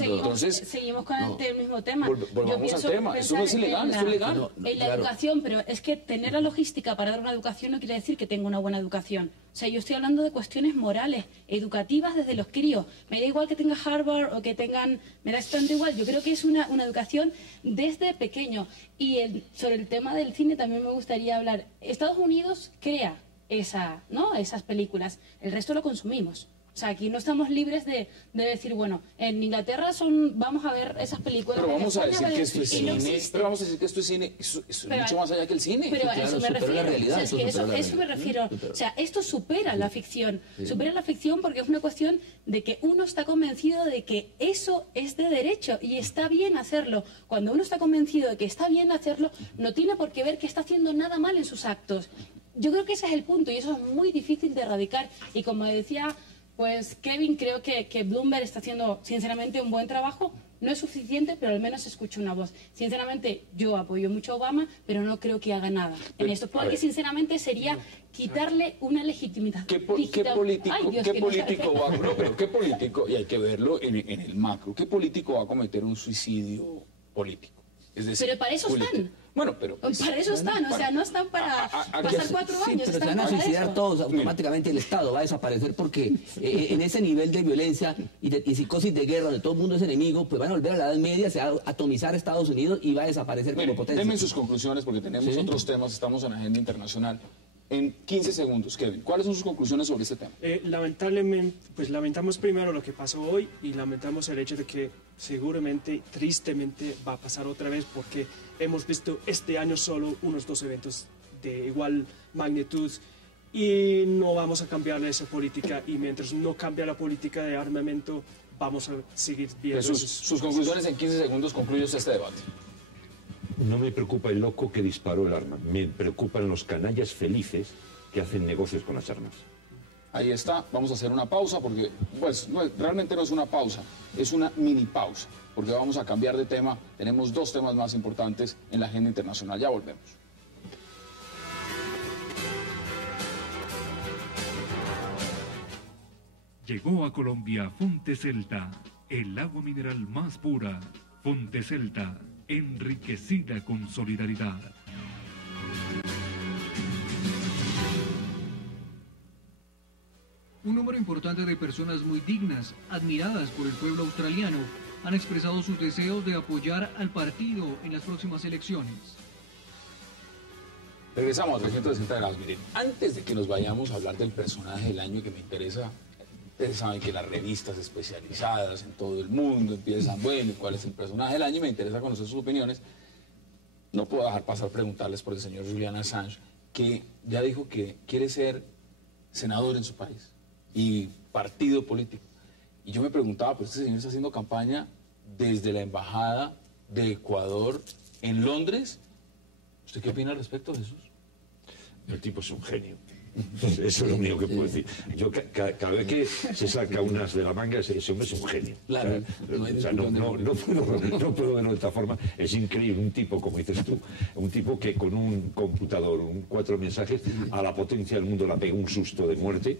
Entonces, seguimos con el mismo tema. Volvamos al tema. Eso no es ilegal, esto es legal. En la educación, pero es que tener la logística para dar una educación no quiere decir que tenga una buena educación. O sea, yo estoy hablando de cuestiones morales, educativas desde los críos. Me da igual que tenga Harvard o que tengan... Me da bastante igual. Yo creo que es una educación desde pequeño. Y sobre el tema del cine también me gustaría hablar. Estados Unidos crea esas películas. El resto lo consumimos. O sea, aquí no estamos libres de decir, bueno, en Inglaterra vamos a ver esas películas. Pero vamos a decir que esto es cine. Pero vamos a decir que esto es cine. Eso es mucho más allá que el cine. Pero a eso me refiero. La realidad, eso me refiero. O sea, esto supera la ficción. Supera la ficción porque es una cuestión de que uno está convencido de que eso es de derecho y está bien hacerlo. Cuando uno está convencido de que está bien hacerlo, no tiene por qué ver que está haciendo nada mal en sus actos. Yo creo que ese es el punto y eso es muy difícil de erradicar. Y como decía... Pues Kevin, creo que Bloomberg está haciendo sinceramente un buen trabajo. No es suficiente, pero al menos escucho una voz. Sinceramente, yo apoyo mucho a Obama, pero no creo que haga nada en esto. Porque sinceramente sería quitarle una legitimidad. ¿Qué político, y hay que verlo en el macro, qué político va a cometer un suicidio político? Es decir, pero para eso están. Bueno, pero... Para eso están, o sea, no están para pasar 4 años. Pero se van a suicidar todos, automáticamente el Estado va a desaparecer porque en ese nivel de violencia y psicosis de guerra donde todo el mundo es enemigo, pues van a volver a la Edad Media, se va a atomizar Estados Unidos y va a desaparecer como potencia. Denme sus conclusiones porque tenemos otros temas, estamos en agenda internacional. En 15 segundos, Kevin, ¿cuáles son sus conclusiones sobre este tema? Lamentablemente, pues lamentamos primero lo que pasó hoy y lamentamos el hecho de que seguramente, tristemente, va a pasar otra vez porque hemos visto este año solo unos 2 eventos de igual magnitud y no vamos a cambiar esa política y mientras no cambia la política de armamento vamos a seguir viendo sus conclusiones en 15 segundos, concluye este debate. No me preocupa el loco que disparó el arma, me preocupan los canallas felices que hacen negocios con las armas. Ahí está, vamos a hacer una pausa porque, pues, realmente no es una pausa, es una mini pausa, porque vamos a cambiar de tema. Tenemos 2 temas más importantes en la agenda internacional. Ya volvemos. Llegó a Colombia Fonte Celta, el agua mineral más pura. Fonte Celta, enriquecida con solidaridad. Un número importante de personas muy dignas, admiradas por el pueblo australiano, han expresado sus deseos de apoyar al partido en las próximas elecciones. Regresamos a 360 grados. Miren, antes de que nos vayamos a hablar del personaje del año que me interesa, ustedes saben que las revistas especializadas en todo el mundo empiezan, bueno, ¿cuál es el personaje del año? Me interesa conocer sus opiniones. No puedo dejar pasar preguntarles por el señor Julian Assange, que ya dijo que quiere ser senador en su país y partido político. Y yo me preguntaba, pues este señor está haciendo campaña desde la embajada de Ecuador en Londres. ¿Usted qué opina al respecto, Jesús? El tipo es un genio. Eso es lo único que puedo decir. Yo cada vez que se saca unas de la manga, ese hombre es un genio. Claro, no puedo verlo de esta forma. Es increíble, un tipo, como dices tú, un tipo que con un computador, 4 mensajes, a la potencia del mundo la pegó un susto de muerte,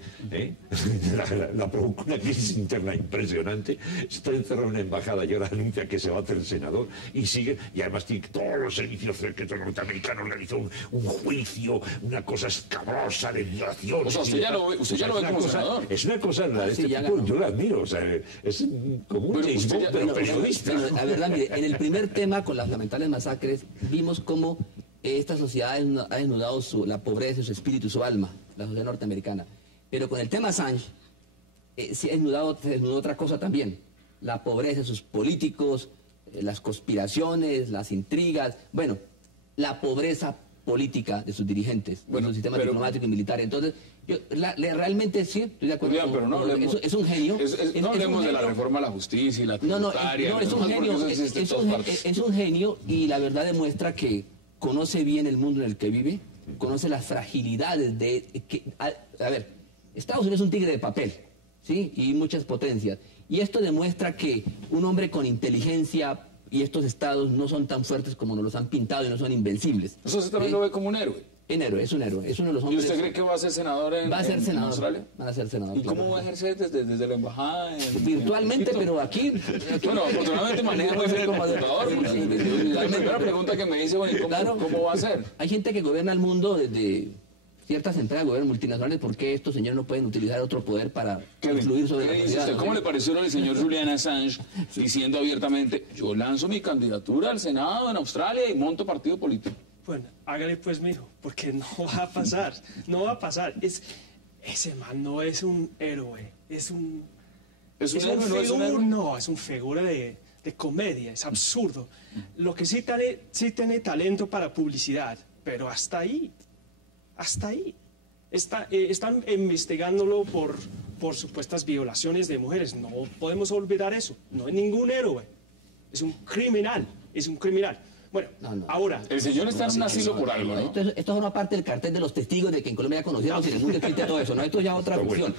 la provocó una crisis interna impresionante, está encerrado en una embajada y ahora anuncia que se va a hacer senador y sigue, y además tiene todos los servicios secretos norteamericanos, realizó un juicio, una cosa escabrosa de violación. O sea, usted ya lo ve como senador. Es una cosa, yo la admiro, o sea, es como un James Bond, pero periodista. La verdad, mire, en el primer tema, con las lamentables masacres, vimos cómo esta sociedad ha desnudado la pobreza, su espíritu, su alma, la sociedad norteamericana. Pero con el tema Assange, se desnudó otra cosa también, la pobreza de sus políticos, las conspiraciones, las intrigas, bueno, la pobreza política de sus dirigentes, de su sistema diplomático y militar. Entonces, yo realmente sí, estoy de acuerdo. Pero no hablemos, es un genio. No hablemos de la reforma a la justicia y la tributaria. No, es un genio. Es un genio y la verdad demuestra que conoce bien el mundo en el que vive, conoce las fragilidades de... A ver, Estados Unidos es un tigre de papel, ¿sí? Y muchas potencias. Y esto demuestra que un hombre con inteligencia y estos estados no son tan fuertes como nos los han pintado y no son invencibles. ¿Eso usted también lo ve como un héroe? Es un héroe, es uno de los hombres... ¿Y usted cree que va a ser senador en Australia? Va a ser senador. ¿Y cómo va a ejercer desde la embajada? Virtualmente, pero aquí... Bueno, afortunadamente maneja muy bien el computador. La primera pregunta que me dice, bueno, ¿cómo va a ser? Hay gente que gobierna el mundo desde ciertas empresas de gobierno multinacionales. ¿Por qué estos señores no pueden utilizar otro poder para influir sobre la sociedad? ¿Cómo le pareció al señor Julian Assange diciendo abiertamente, yo lanzo mi candidatura al Senado en Australia y monto partido político? Bueno, hágale pues, mijo, porque no va a pasar, no va a pasar. Ese man no es un héroe, es un figura de comedia, es absurdo. Lo que sí tiene talento para publicidad, pero hasta ahí. Están investigándolo por supuestas violaciones de mujeres. No podemos olvidar eso. No es ningún héroe. Es un criminal. Bueno, ahora... El señor está en un asilo por algo, ¿no? Esto es una parte del cartel de los testigos de que en Colombia ya conocieron si en el mundo existe todo eso, ¿no? Esto es ya otra cuestión.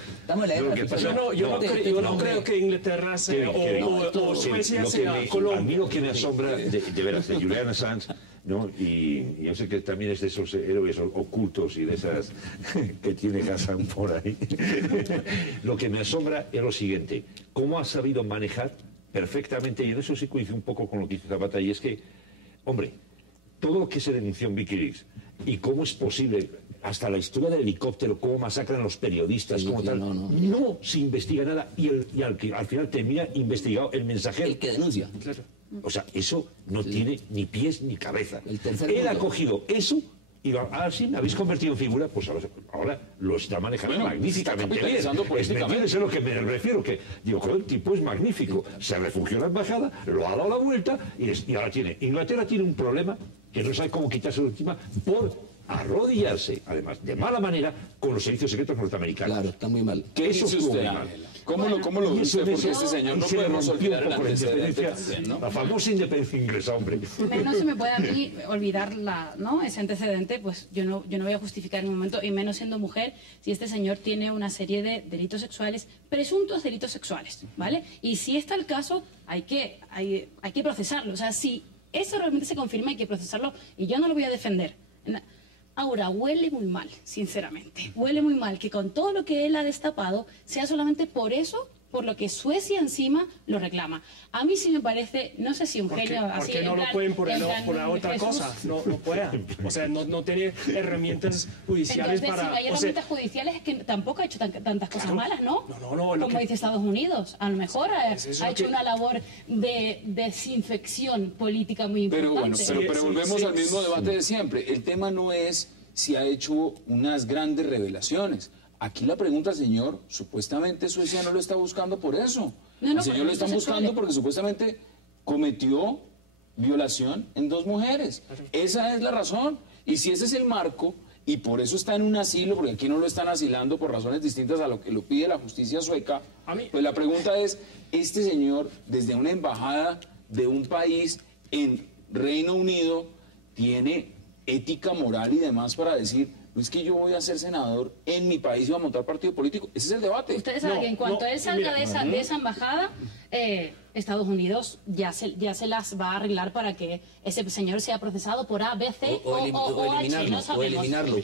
Yo no creo que Inglaterra sea o Suecia sea Colombia. A mí lo que me asombra, de veras, de Julian Assange, ¿no? Y yo sé que también es de esos héroes ocultos y de esas que tiene Hassan por ahí. Lo que me asombra es lo siguiente: cómo ha sabido manejar perfectamente, y en eso sí coincide un poco con lo que dice Zapata, y es que, hombre, todo lo que se denunció en Wikileaks y cómo es posible, hasta la historia del helicóptero, cómo masacran a los periodistas, no se investiga nada y al final termina investigado el mensajero. El que denuncia. Claro. O sea, eso no tiene ni pies ni cabeza. Él ha cogido eso y ahora sí, me habéis convertido en figura, pues ahora lo está manejando magníficamente bien. Es a lo que me refiero, que digo, joder, el tipo es magnífico. Se refugió en la embajada, lo ha dado la vuelta y ahora Inglaterra tiene un problema que no sabe cómo quitarse de encima por arrodillarse, además de mala manera, con los servicios secretos norteamericanos. Claro, está muy mal. ¿Qué Eso dice estuvo usted, muy mal. Ángela? ¿Cómo lo ve usted? Porque este señor no podemos olvidar el antecedente también, ¿no? La famosa independencia inglesa, hombre. No se me puede a mí olvidar ese antecedente, pues yo no voy a justificar en un momento, y menos siendo mujer, si este señor tiene una serie de delitos sexuales, presuntos delitos sexuales, ¿vale? Y si está el caso, hay que procesarlo. O sea, si eso realmente se confirma, hay que procesarlo, y yo no lo voy a defender. Ahora, huele muy mal, sinceramente. Huele muy mal que con todo lo que él ha destapado sea solamente por eso por lo que Suecia encima lo reclama. A mí sí me parece, no sé si un genio así... ¿Por qué no lo pueden por la otra cosa? No puedan. O sea, no tiene herramientas judiciales. Entonces, para... si no hay herramientas judiciales es que tampoco ha hecho tantas cosas malas, ¿no? No. Como dice Estados Unidos. A lo mejor ha hecho una labor de desinfección política muy importante. Pero volvemos al mismo debate de siempre. El tema no es si ha hecho unas grandes revelaciones. Aquí la pregunta, señor, supuestamente Suecia no lo está buscando por eso. El señor lo están buscando porque supuestamente cometió violación en 2 mujeres. Esa es la razón. Y si ese es el marco, y por eso está en un asilo, porque aquí no lo están asilando por razones distintas a lo que lo pide la justicia sueca, pues la pregunta es, este señor, desde una embajada de un país en Reino Unido, tiene ética, moral y demás para decir... es que yo voy a ser senador en mi país y voy a montar partido político. Ese es el debate. Ustedes saben que en cuanto él salga de esa embajada, Estados Unidos ya se las va a arreglar para que ese señor sea procesado por A, B, C o eliminarlo. No sabemos. O eliminarlo.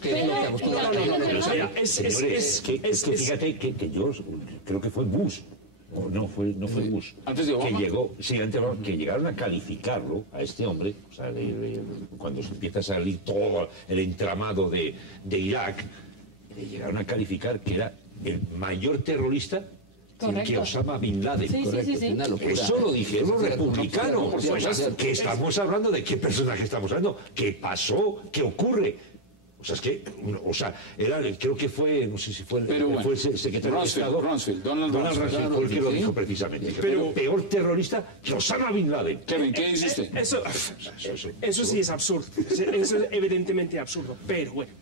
Señores, es que fíjate que yo creo que fue Bush. No fue Bush. Antes de Obama. Que llegaron a calificarlo, a este hombre, o sea, cuando se empieza a salir todo el entramado de Irak, le llegaron a calificar que era el mayor terrorista que Osama Bin Laden. Sí. Eso lo dijeron los republicanos. Que estamos hablando de qué personaje estamos hablando, qué pasó, qué ocurre. O sea, es que, creo que fue, no sé si fue el secretario de Estado. Donald Rumsfeld fue el que lo dijo precisamente. Pero peor terrorista que Osama Bin Laden. Kevin, ¿qué dice usted? Eso sí es absurdo. Eso es evidentemente absurdo. Pero bueno,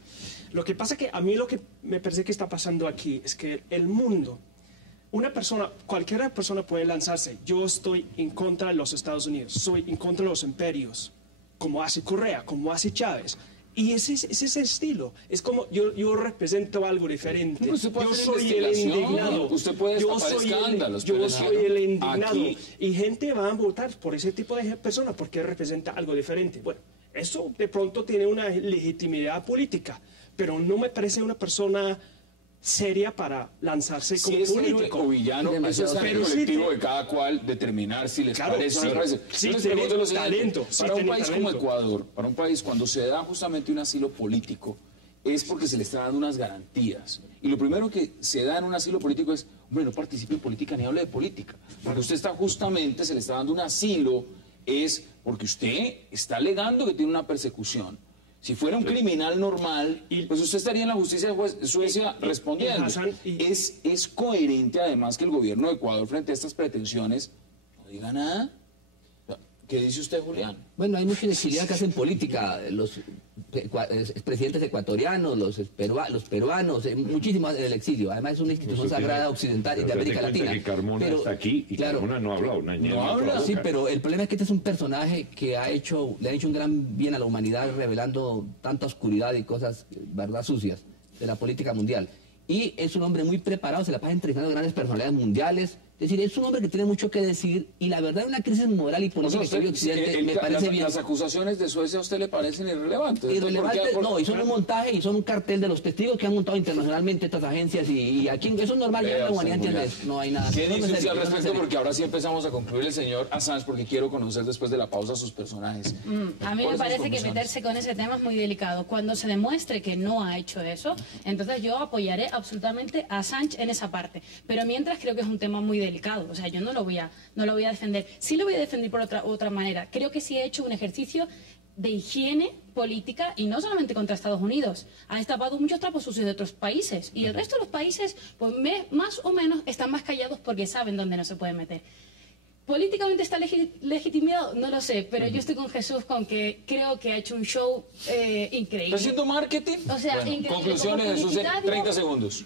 lo que pasa que a mí lo que me parece que está pasando aquí es que el mundo, cualquier persona puede lanzarse. Yo estoy en contra de los Estados Unidos, soy en contra de los imperios, como hace Correa, como hace Chávez. Y ese es el estilo. Es como yo represento algo diferente. Yo soy el indignado. Usted puede destapar escándalos. Yo soy el indignado. Y gente va a votar por ese tipo de personas porque representa algo diferente. Bueno, eso de pronto tiene una legitimidad política, pero no me parece una persona seria para lanzarse como político. O villano, eso es algo colectivo de cada cual determinar si les parece o no les parece. Para un país como Ecuador, para un país cuando se da justamente un asilo político, es porque se le está dando unas garantías. Y lo primero que se da en un asilo político es, hombre, no participe en política ni hable de política. Porque usted está justamente, se le está dando un asilo, es porque usted está alegando que tiene una persecución. Si fuera un criminal normal, pues usted estaría en la justicia de Suecia respondiendo. Es coherente además que el gobierno de Ecuador frente a estas pretensiones no diga nada. ¿Qué dice usted, Julián? Bueno, hay mucha inequidad que hacen política. Los presidentes ecuatorianos, los peruanos, muchísimos en el exilio. Además es una institución sagrada occidental y de América Latina. Que Carmona está aquí y Carmona no ha hablado. No habla. Sí, pero el problema es que este es un personaje que le ha hecho un gran bien a la humanidad revelando tanta oscuridad y cosas, verdad, sucias de la política mundial. Y es un hombre muy preparado, se la pasa entrevistando a grandes personalidades mundiales. Es decir, es un hombre que tiene mucho que decir y la verdad una crisis moral y política que Occidente me parece bien. ¿Las acusaciones de Suecia a usted le parecen irrelevantes? Irrelevantes no, y son un montaje y son un cartel de los testigos que han montado internacionalmente estas agencias y aquí eso es normal, ya la humanidad entiende eso, no hay nada. ¿Qué dice usted al respecto? Porque ahora sí empezamos a concluir el señor Assange porque quiero conocer después de la pausa sus personajes. A mí me parece que meterse con ese tema es muy delicado. Cuando se demuestre que no ha hecho eso, entonces yo apoyaré absolutamente a Assange en esa parte. Pero mientras creo que es un tema muy delicado. O sea, yo no lo voy a defender. Sí lo voy a defender por otra manera. Creo que sí he hecho un ejercicio de higiene política y no solamente contra Estados Unidos. Ha destapado muchos trapos sucios de otros países. Y el resto de los países, pues más o menos, están más callados porque saben dónde no se pueden meter. Políticamente está legitimado, no lo sé, pero yo estoy con Jesús con que creo que ha hecho un show increíble. ¿Está haciendo marketing? O sea, bueno, increíble. conclusiones, Como Jesús, en publicitario. 30 segundos.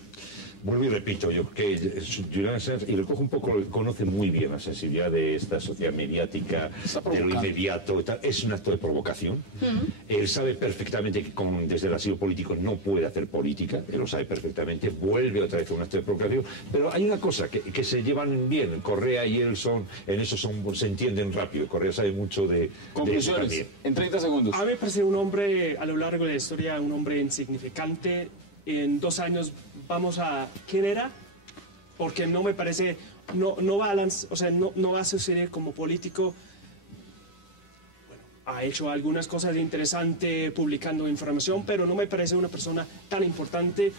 Vuelvo y repito, yo creo que Julian Assange, y recojo un poco, conoce muy bien la sensibilidad de esta sociedad mediática, de lo inmediato y tal. Es un acto de provocación. Él sabe perfectamente que desde el asilo político no puede hacer política, él lo sabe perfectamente, vuelve otra vez a un acto de provocación, pero hay una cosa, que se llevan bien, Correa y él en eso se entienden rápido, Correa sabe mucho de Conclusiones, eso también. en 30 segundos. A mí me parece un hombre, a lo largo de la historia, un hombre insignificante. En 2 años vamos a... ¿Quién era? Porque no me parece... No va a suceder como político. Bueno, ha hecho algunas cosas interesantes publicando información, pero no me parece una persona tan importante.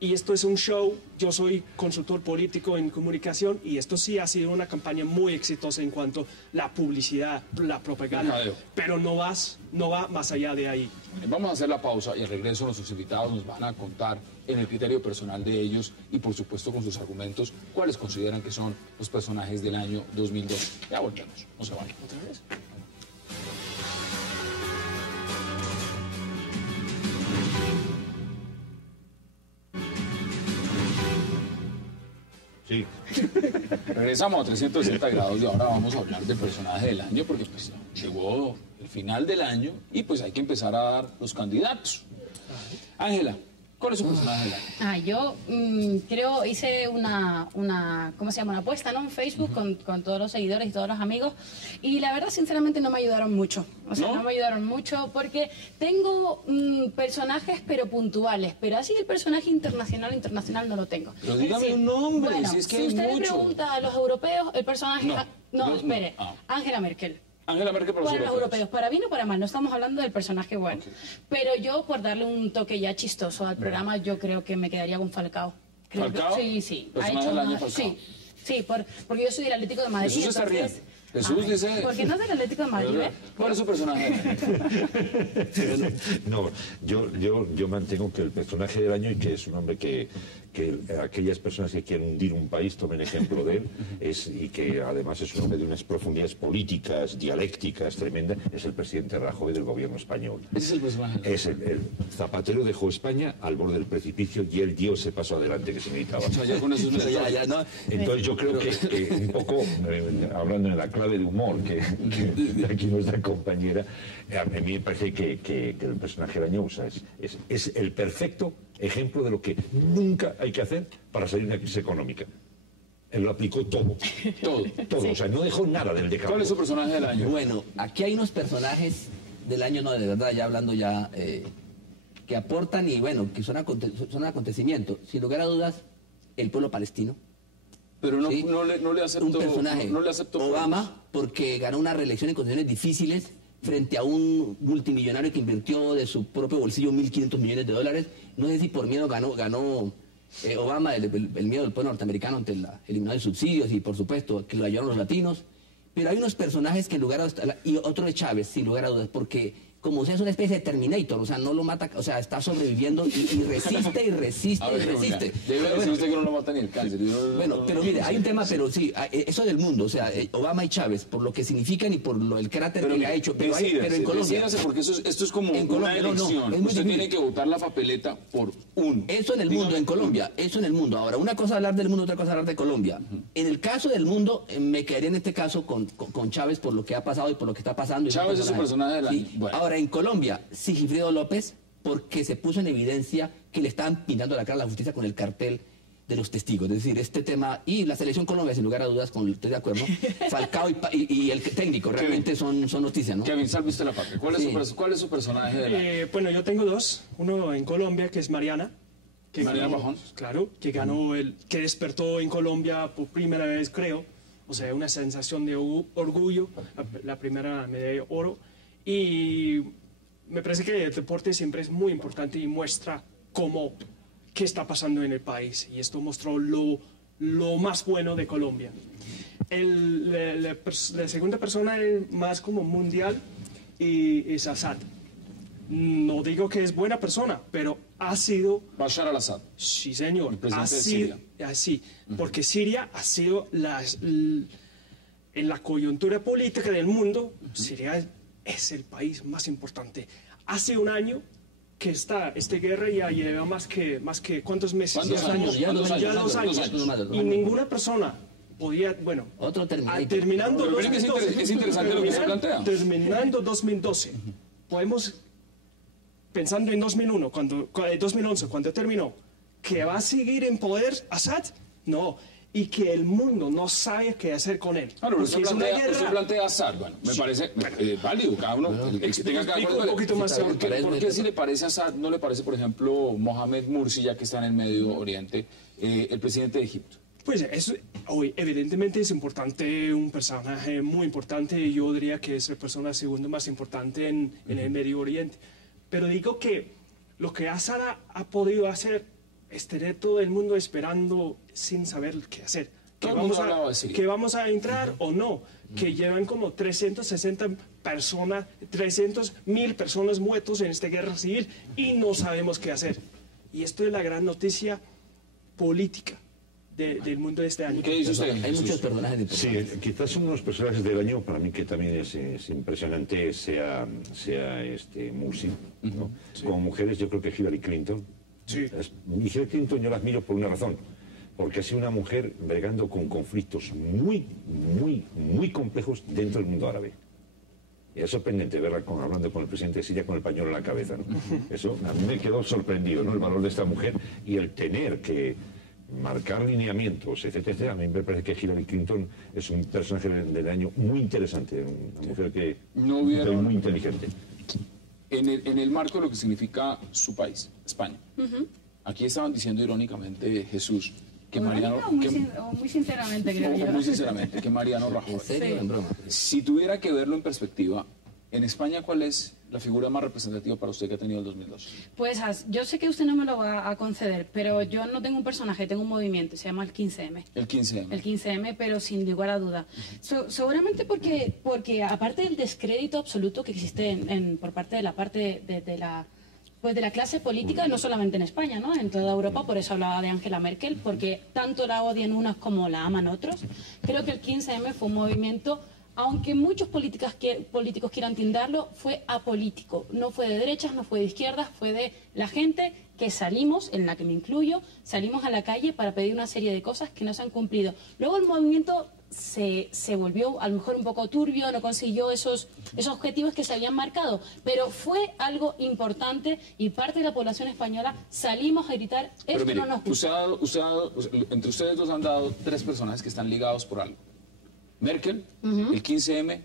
Y esto es un show. Yo soy consultor político en comunicación y esto sí ha sido una campaña muy exitosa en cuanto a la publicidad, la propaganda. Pero no va más allá de ahí. Vamos a hacer la pausa y al regreso nuestros invitados nos van a contar en el criterio personal de ellos y por supuesto con sus argumentos cuáles consideran que son los personajes del año 2002. Ya volvemos, no se vayan. ¿Otra vez? Sí. Regresamos a 360 grados y ahora vamos a hablar del personaje del año porque pues llegó el final del año y pues hay que empezar a dar los candidatos. Ángela, ¿cuál es su personaje del año? Yo creo, hice una ¿cómo se llama? Una apuesta, ¿no? En Facebook con todos los seguidores y todos los amigos y la verdad, sinceramente, no me ayudaron mucho. O sea, no me ayudaron mucho porque tengo personajes pero puntuales, pero así el personaje internacional no lo tengo. Pero dígame un nombre, bueno, si es que si hay usted le mucho. pregunta a los europeos, el personaje... No, espere, Angela Merkel. Angela Merkel para Para los europeos, para bien o para mal, no estamos hablando del personaje bueno. Pero yo, por darle un toque ya chistoso al programa, yo creo que me quedaría con Falcao. ¿Falcao? Sí. ¿Personaje del año Falcao? Sí, porque yo soy del Atlético de Madrid. Jesús está riendo. Jesús dice... Porque no es del Atlético de Madrid, ¿eh? ¿Cuál es su personaje? No, yo mantengo que el personaje del año, y que es un hombre que aquellas personas que quieren hundir un país tomen ejemplo de él, y que además es un hombre de unas profundidades políticas, dialécticas tremendas, es el presidente Rajoy del gobierno español. Ese es el personaje. Es el Zapatero dejó España al borde del precipicio y él dio ese paso adelante que se necesitaba. O sea, ya con eso ¿no? Entonces yo creo que un poco, hablando en la clave de humor que aquí nuestra compañera, a mí me parece que el personaje de Año es el perfecto ejemplo de lo que nunca hay que hacer para salir de una crisis económica. Él lo aplicó todo. Todo. Sí. O sea, no dejó nada del decálogo. ¿Cuál es su personaje del año? Bueno, aquí hay unos personajes del año, no, de verdad, ya hablando ya, que aportan y bueno, que son acontecimientos. Sin lugar a dudas, el pueblo palestino. Pero no, ¿sí? no le aceptó... Un personaje, no le aceptó Obama, porque ganó una reelección en condiciones difíciles frente a un multimillonario que invirtió de su propio bolsillo 1.500 millones de dólares. No sé si por miedo ganó Obama, el miedo del pueblo norteamericano ante la eliminación de subsidios y por supuesto que lo ayudaron los latinos. Pero hay unos personajes que en lugar de... Y otro de Chávez, sin lugar a dudas, porque como sea, es una especie de Terminator, o sea, no lo mata, o sea, está sobreviviendo y resiste y resiste y resiste. Debe decir usted que no lo mata ni el cáncer. Bueno, pero mire, hay un tema, pero sí, eso del mundo, o sea, Obama y Chávez, por lo que significan y por el carácter que le ha hecho, pero en Colombia... porque esto es como una elección, usted tiene que votar la papeleta por uno. Eso en el mundo, en Colombia, eso en el mundo. Ahora, una cosa es hablar del mundo, otra cosa es hablar de Colombia. En el caso del mundo, me quedaría en este caso con Chávez por lo que ha pasado y por lo que está pasando. Chávez es su personaje del año. Sí. Bueno. Ahora, en Colombia, Sigifredo López, porque se puso en evidencia que le estaban pintando la cara a la justicia con el cartel de los testigos. Es decir, este tema, y la selección Colombia, sin lugar a dudas, estoy de acuerdo, Falcao y el técnico realmente son noticias, ¿no? Kevin, salve usted la parte. ¿Cuál es su personaje del año? Bueno, yo tengo dos. Uno en Colombia, que es Mariana. Mariana Bajón. Claro, que ganó que despertó en Colombia por primera vez, creo. O sea, una sensación de orgullo, la primera medalla de oro. Y me parece que el deporte siempre es muy importante y muestra qué está pasando en el país. Y esto mostró lo más bueno de Colombia. La segunda persona más como mundial es Assad. No digo que es buena persona, pero ha sido... Bashar al-Assad. Sí, señor. El presidente de Siria. Así, porque Siria ha sido en la coyuntura política del mundo, Siria es el país más importante. Hace un año que esta guerra ya lleva más que ¿cuántos meses? ¿Cuántos años? Ya 2 años. 2 años. Y ninguna persona podía, bueno, terminando pero es interesante lo que se plantea. Terminando 2012, podemos, pensando en 2011, cuando terminó, que va a seguir en poder Assad, no, y que el mundo no sabe qué hacer con él. Claro, pero usted plantea Assad, bueno, me parece válido, cada uno tenga cada un poquito más. ¿Por qué si le parece Assad, no le parece, por ejemplo, Mohamed Morsi, ya que está en el Medio Oriente, el presidente de Egipto? Pues hoy evidentemente es importante, un personaje muy importante, y yo diría que es la persona segunda más importante en el Medio Oriente. Pero digo que lo que Assad ha podido hacer es tener todo el mundo esperando sin saber qué hacer. Que vamos a entrar o no. Que llevan como 300.000 personas muertas en esta guerra civil y no sabemos qué hacer. Y esto es la gran noticia política del mundo de este año. ¿Qué dice usted? Hay muchos personajes de Sí, quizás uno de los personajes del año, para mí que también es impresionante, sea Morsi, ¿no? Sí. Como mujeres, yo creo que Hillary Clinton. Sí. Y Hillary Clinton yo la admiro por una razón, porque ha sido una mujer bregando con conflictos muy complejos dentro del mundo árabe. Y es sorprendente verla hablando con el presidente de Siria con el pañuelo en la cabeza, ¿no? Eso a mí me quedó sorprendido, ¿no? El valor de esta mujer y el tener que marcar lineamientos, etcétera. A mí me parece que Hillary Clinton es un personaje del año muy interesante, una mujer que muy inteligente. En el marco de lo que significa su país, España. Aquí estaban diciendo irónicamente, Jesús, que Mariano... muy sinceramente, creo yo. Muy sinceramente, que Mariano Rajoy. ¿En serio? En broma. Si tuviera que verlo en perspectiva, en España, ¿cuál es la figura más representativa para usted que ha tenido el 2002? Pues yo sé que usted no me lo va a conceder, pero yo no tengo un personaje, tengo un movimiento, se llama el 15M. El 15M. El 15M, pero sin lugar a duda. Seguramente porque aparte del descrédito absoluto que existe por parte de la clase política, no solamente en España, ¿no? En toda Europa, por eso hablaba de Angela Merkel, porque tanto la odian unas como la aman otros. Creo que el 15M fue un movimiento, aunque muchos políticos quieran tildarlo, fue apolítico. No fue de derechas, no fue de izquierdas, fue de la gente que salimos, en la que me incluyo, salimos a la calle para pedir una serie de cosas que no se han cumplido. Luego el movimiento se volvió a lo mejor un poco turbio, no consiguió esos objetivos que se habían marcado, pero fue algo importante y parte de la población española salimos a gritar, esto no nos gusta. Entre ustedes dos han dado 3 personajes que están ligados por algo. Merkel, el 15M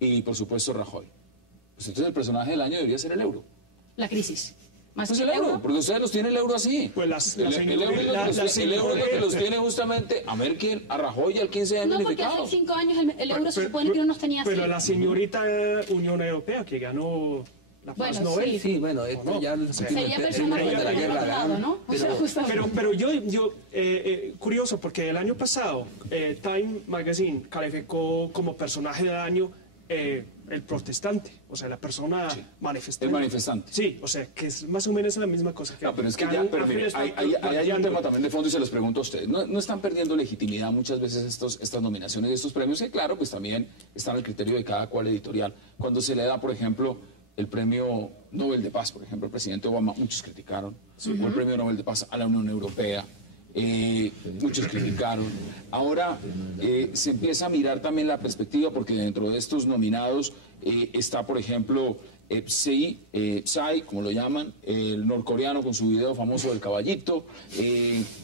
y, por supuesto, Rajoy. Pues entonces el personaje del año debería ser el euro. La crisis. Más pues el euro, porque ustedes los tienen el euro así. Pues el euro es lo que los tiene justamente a Merkel, a Rajoy y al 15M. No, porque hace 5 años el euro se supone que no nos tenía así. Pero la señorita Unión Europea que ganó la Paz Nobel. Sí, bueno, esto ya sería persona de la guerra, ¿no? Pero yo curioso, porque el año pasado Time Magazine calificó como personaje del año el protestante, o sea, la persona manifestante. El manifestante. Sí, o sea, que es más o menos la misma cosa que... No, pero es que mire, hay un tema también de fondo y se los pregunto a ustedes. ¿No están perdiendo legitimidad muchas veces estas nominaciones y estos premios? Que claro, pues también está en el criterio de cada cual editorial. Cuando se le da, por ejemplo, el premio Nobel de Paz, por ejemplo, el presidente Obama, muchos criticaron, o el premio Nobel de Paz a la Unión Europea, muchos criticaron. Ahora se empieza a mirar también la perspectiva, porque dentro de estos nominados está, por ejemplo, Psy, como lo llaman, el norcoreano con su video famoso del caballito.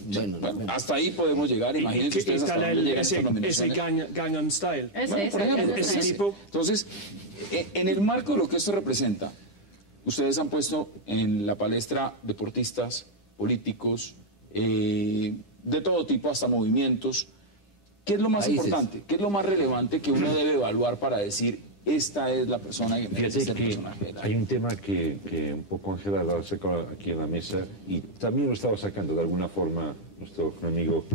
Bueno, hasta ahí podemos llegar. Imagínense ustedes hasta dónde llegan estas nominaciones. Ese Gangnam Style. Entonces, en el marco de lo que esto representa, ustedes han puesto en la palestra deportistas, políticos, de todo tipo, hasta movimientos. ¿Qué es lo más importante? ¿Qué es lo más relevante que uno debe evaluar para decir esta es la persona que merece ser personaje? Hay un tema que un poco Ángela lo sacó aquí en la mesa y también lo estaba sacando de alguna forma nuestro amigo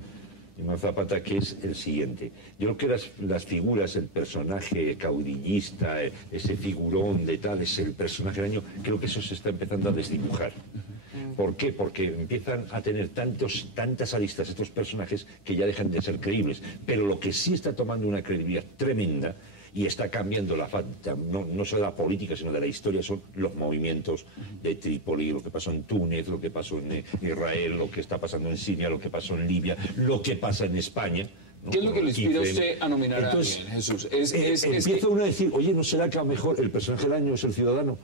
Imán Zapata, que es el siguiente. Yo creo que las figuras, el personaje caudillista, ese figurón de tal, es el personaje del año, creo que eso se está empezando a desdibujar. ¿Por qué? Porque empiezan a tener tantas aristas estos personajes que ya dejan de ser creíbles. Pero lo que sí está tomando una credibilidad tremenda y está cambiando no solo la política, sino de la historia, son los movimientos de Trípoli, lo que pasó en Túnez, lo que pasó en Israel, lo que está pasando en Siria, lo que pasó en Libia, lo que pasa en España. ¿No? ¿Qué es lo que le inspira a usted a nominar a alguien, Jesús? Empieza uno a decir, oye, ¿no será que a lo mejor el personaje del año es el ciudadano?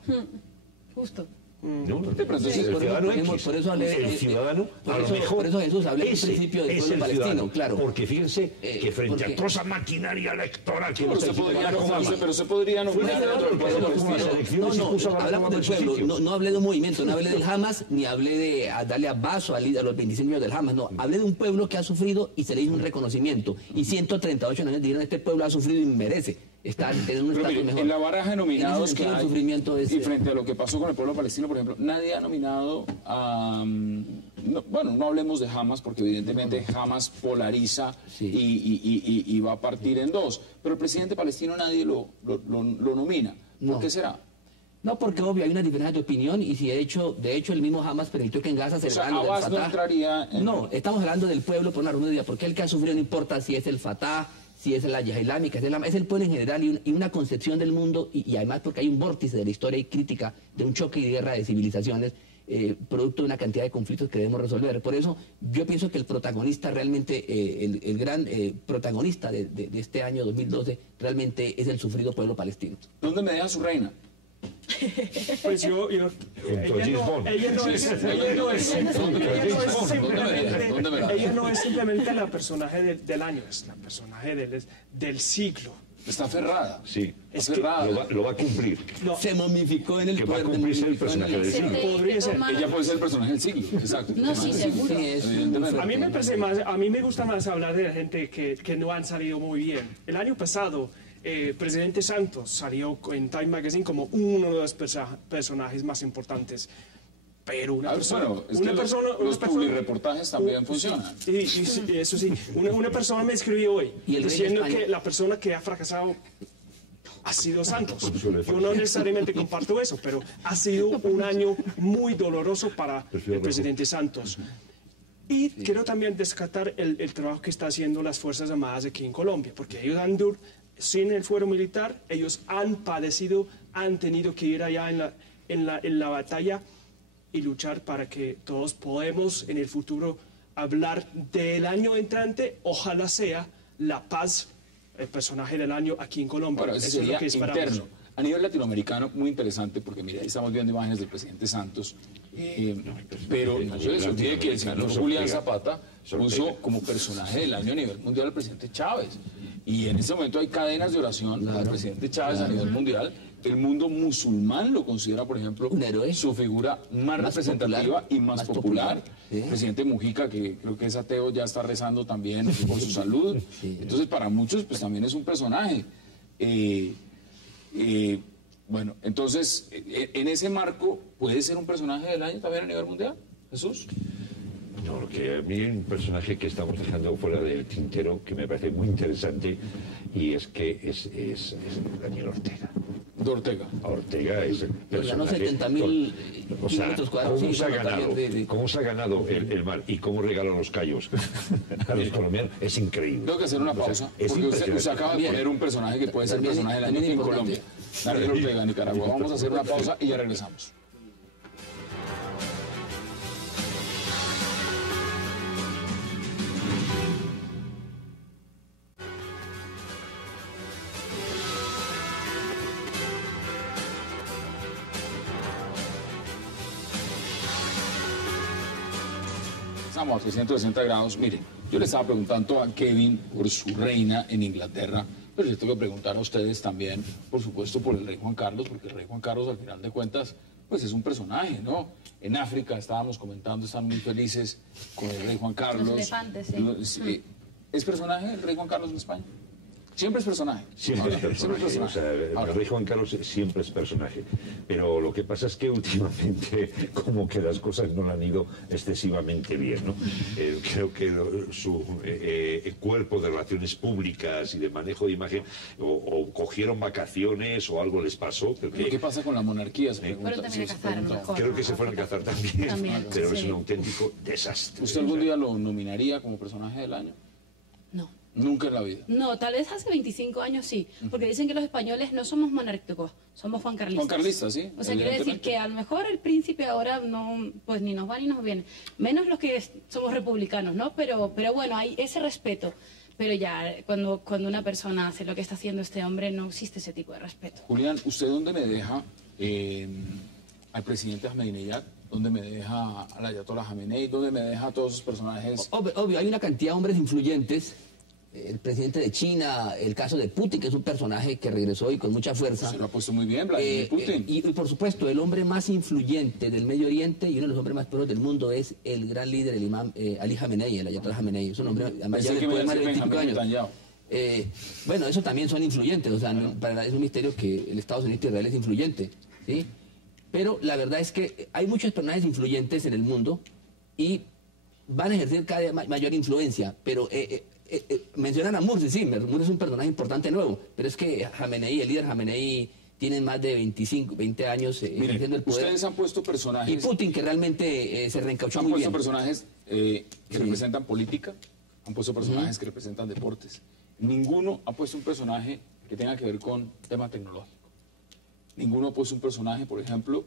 Justo. No, pero entonces el ciudadano X, por eso hablé, el ciudadano, a lo mejor, por eso Jesús hablé al principio del pueblo palestino, claro. Porque fíjense que frente a toda esa maquinaria electoral que pero se podría nominar dentro del pueblo palestino. No, hablamos del pueblo, no hablé de un movimiento, no hablé del Hamas, ni hablé de darle a Baso a los 25 años del Hamas, no, hablé de un pueblo que ha sufrido y se le hizo un reconocimiento. Y 138 años dijeron, este pueblo ha sufrido y merece estar en un estatus mejor. En la baraja de nominados que hay, sufrimiento y frente a lo que pasó con el pueblo palestino, por ejemplo, nadie ha nominado a... no hablemos de Hamas, porque evidentemente Hamas polariza y va a partir en dos. Pero el presidente palestino nadie lo nomina. ¿Por qué será? No, porque obvio hay una diferencia de opinión y si de hecho el mismo Hamas permitió que en Gaza se Abbas no entraría en... No, estamos hablando del pueblo por una razón de día, porque el que ha sufrido no importa si es el Fatah, si es la Yihad Islámica, es el pueblo en general y una concepción del mundo y además porque hay un vórtice de la historia y crítica de un choque y guerra de civilizaciones, producto de una cantidad de conflictos que debemos resolver. Por eso yo pienso que el protagonista realmente, el gran protagonista de este año 2012 realmente es el sufrido pueblo palestino. ¿Dónde me deja su reina? Pues ella no es simplemente la personaje del año, es la personaje del siglo. Está aferrada. Sí, es aferrada. Lo va a cumplir. No. Se momificó en el que poder. Va a cumplir ser el personaje del siglo. Podría ser. Ella puede ser el personaje del siglo. Exacto. No, sí, seguro. A mí me gusta más hablar de la gente que no han salido muy bien. El año pasado, presidente Santos salió en Time Magazine como uno de los personajes más importantes. Pero los publireportajes también funcionan. Eso sí. Una persona me escribió hoy diciendo que la persona que ha fracasado ha sido Santos. Yo no necesariamente comparto eso, pero ha sido un año muy doloroso para el presidente Santos. Y quiero también descartar el trabajo que están haciendo las Fuerzas Armadas aquí en Colombia, porque ellos sin el fuero militar, ellos han padecido, han tenido que ir allá en la batalla y luchar para que todos podamos en el futuro hablar del año entrante, ojalá sea la paz, el personaje del año aquí en Colombia. Bueno, eso sería es lo que interno. A nivel latinoamericano, muy interesante, porque mira, ahí estamos viendo imágenes del presidente Santos, pero no se les olvide que el señor Julián Zapata puso como personaje del año a nivel mundial al presidente Chávez. Y en este momento hay cadenas de oración al presidente Chávez a nivel mundial. El mundo musulmán lo considera, por ejemplo, su figura más representativa popular, y más popular. El presidente Mujica, que creo que es ateo, ya está rezando también por su salud. Entonces, para muchos, pues también es un personaje. Bueno, entonces, en ese marco, ¿puede ser un personaje del año también a nivel mundial, Jesús? No, lo que a mí hay un personaje que estamos dejando fuera del tintero que me parece muy interesante y es que es Daniel Ortega. De Ortega. Ortega es el personaje. 70.000 o sea, ¿cómo se ha ganado el mar y cómo regaló los callos a los colombianos? Es increíble. Tengo que hacer una pausa, porque usted acaba de poner un personaje que puede ser personaje del año en Colombia. Daniel Ortega, Nicaragua. Vamos a hacer una pausa y ya regresamos. Estamos a 360 grados. Miren, yo le estaba preguntando a Kevin por su reina en Inglaterra, pero les tengo que preguntar a ustedes también, por supuesto, por el rey Juan Carlos, porque el rey Juan Carlos, al final de cuentas, pues es un personaje, ¿no? En África, estábamos comentando, están muy felices con el rey Juan Carlos. Los elefantes, sí. ¿Es personaje el rey Juan Carlos en España? Siempre es personaje. Siempre es personaje. O sea, el rey Juan Carlos siempre es personaje. Pero lo que pasa es que últimamente como que las cosas no le han ido excesivamente bien, ¿no? Creo que su cuerpo de relaciones públicas y de manejo de imagen o cogieron vacaciones o algo les pasó. ¿Qué pasa con la monarquía? Fueron también a cazar, mejor. Creo que se fueron a cazar también, pero sí. es un auténtico desastre. ¿Usted algún día lo nominaría como personaje del año? No. Nunca en la vida. No, tal vez hace 25 años sí, porque dicen que los españoles no somos monárquicos, somos juancarlistas. Juancarlistas, sí. O sea, quiere decir que a lo mejor el príncipe ahora no, pues ni nos va ni nos viene. Menos los que somos republicanos, ¿no? Pero bueno, hay ese respeto. Pero ya, cuando una persona hace lo que está haciendo este hombre, no existe ese tipo de respeto. Julián, ¿usted dónde me deja al presidente Ahmadinejad? ¿Dónde me deja al Ayatollah Jamenei? ¿Dónde me deja a todos esos personajes? Obvio, hay una cantidad de hombres influyentes. El presidente de China, el caso de Putin, que es un personaje que regresó y con mucha fuerza. Se lo ha puesto muy bien, Vladimir Putin. Y por supuesto, el hombre más influyente del Medio Oriente y uno de los hombres más poderosos del mundo es el gran líder, el imam Ali Jamenei, el Ayatollah Jamenei. Es un hombre, además, ya después de más de 25 años. Bueno, eso también son influyentes, o sea, es un misterio que el Estados Unidos y Israel es influyente, ¿sí? Pero la verdad es que hay muchos personajes influyentes en el mundo y van a ejercer cada vez mayor influencia, pero... mencionan a Mursi, sí, Mursi es un personaje importante nuevo, pero es que Jamenei, el líder Jamenei, tiene más de 20 años ejerciendo el poder. Ustedes han puesto personajes... Y Putin, que realmente se reencauchó muy bien. Han puesto personajes que representan política, han puesto personajes que representan deportes. Ninguno ha puesto un personaje que tenga que ver con tema tecnológico. Ninguno ha puesto un personaje, por ejemplo,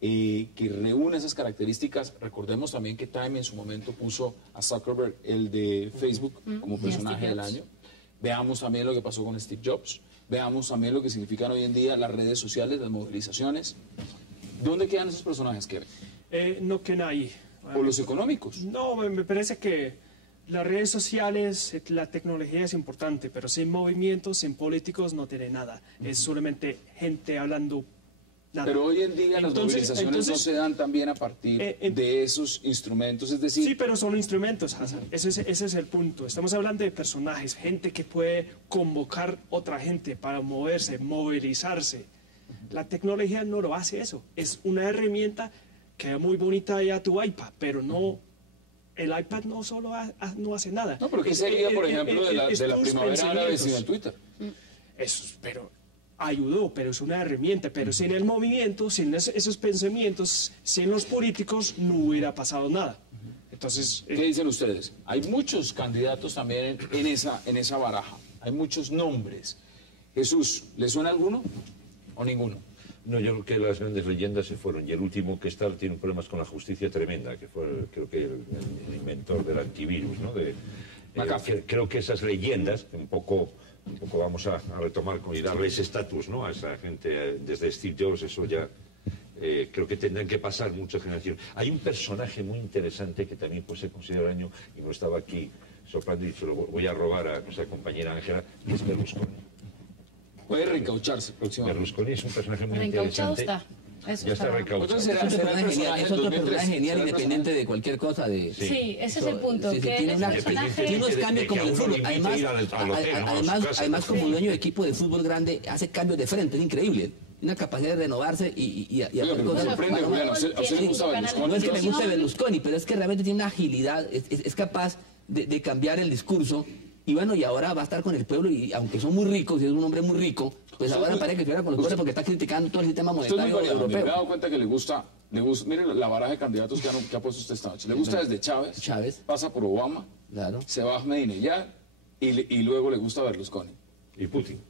que reúne esas características. Recordemos también que Time en su momento puso a Zuckerberg, el de Facebook, como personaje del año. Veamos también lo que pasó con Steve Jobs. Veamos también lo que significan hoy en día las redes sociales, las movilizaciones. ¿Dónde quedan esos personajes, Kevin? No quedan ahí. ¿O los económicos? No, me parece que las redes sociales, la tecnología es importante, pero sin movimientos, sin políticos no tiene nada. Es solamente gente hablando. Nada. Pero hoy en día las movilizaciones no se dan también a partir de esos instrumentos, es decir... Sí, pero son instrumentos, Hassan. Ese es el punto. Estamos hablando de personajes, gente que puede convocar otra gente para moverse, movilizarse. La tecnología no lo hace eso. Es una herramienta que es muy bonita ya tu iPad, pero no... El iPad no solo no hace nada. No, pero ¿qué sería, por ejemplo, de la primavera árabe sin el Twitter? Eso, pero... ayudó, pero es una herramienta, pero sin el movimiento, sin esos pensamientos, sin los políticos, no hubiera pasado nada. Entonces, ¿qué dicen ustedes? Hay muchos candidatos también en esa baraja, hay muchos nombres. Jesús, ¿le suena alguno o ninguno? No, yo creo que las grandes leyendas se fueron, y el último que está tiene problemas con la justicia tremenda, que fue, creo que el inventor del antivirus, ¿no? Creo que esas leyendas, un poco vamos a retomar y darles estatus, ¿no?, a esa gente desde Steve Jobs. Eso ya creo que tendrán que pasar muchas generaciones. Hay un personaje muy interesante que también pues, se considera el año, y no estaba aquí soplando y se lo voy a robar a nuestra compañera Ángela, que es Berlusconi. Puede reencaucharse próximamente. Berlusconi es un personaje muy interesante. Está. Eso ya está recauchado. Es otro personaje genial, independiente de cualquier cosa. Sí, ese es el punto. Tiene unos cambios como el fútbol. Además, como dueño de equipo de fútbol grande, hace cambios de frente, es increíble. Una capacidad de renovarse y hacer cosas. ¿A usted le gusta Berlusconi? No es que me guste Berlusconi, pero es que realmente tiene una agilidad, es capaz de cambiar el discurso. Y bueno, y ahora va a estar con el pueblo, y aunque son muy ricos, y es un hombre muy rico, pues ahora parece que estuviera con los pobres porque está criticando todo el sistema monetario europeo. Me he dado cuenta que le gusta, mire la baraja de candidatos que ha puesto usted esta noche. Le gusta desde Chávez, pasa por Obama, se va a Ahmadinejad y luego le gusta Berlusconi. Y Putin.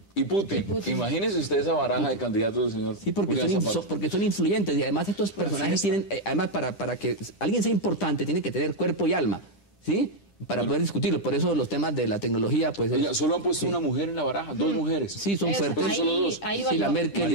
Imagínese usted esa baraja de candidatos del señor. Sí, porque son influyentes, y además estos personajes tienen, además para que alguien sea importante, tiene que tener cuerpo y alma, ¿sí? Para poder discutirlo. Por eso los temas de la tecnología, pues... Oiga, solo han puesto una mujer en la baraja, 2 mujeres. Sí, son fuertes. Solo 2. Sí, la Merkel y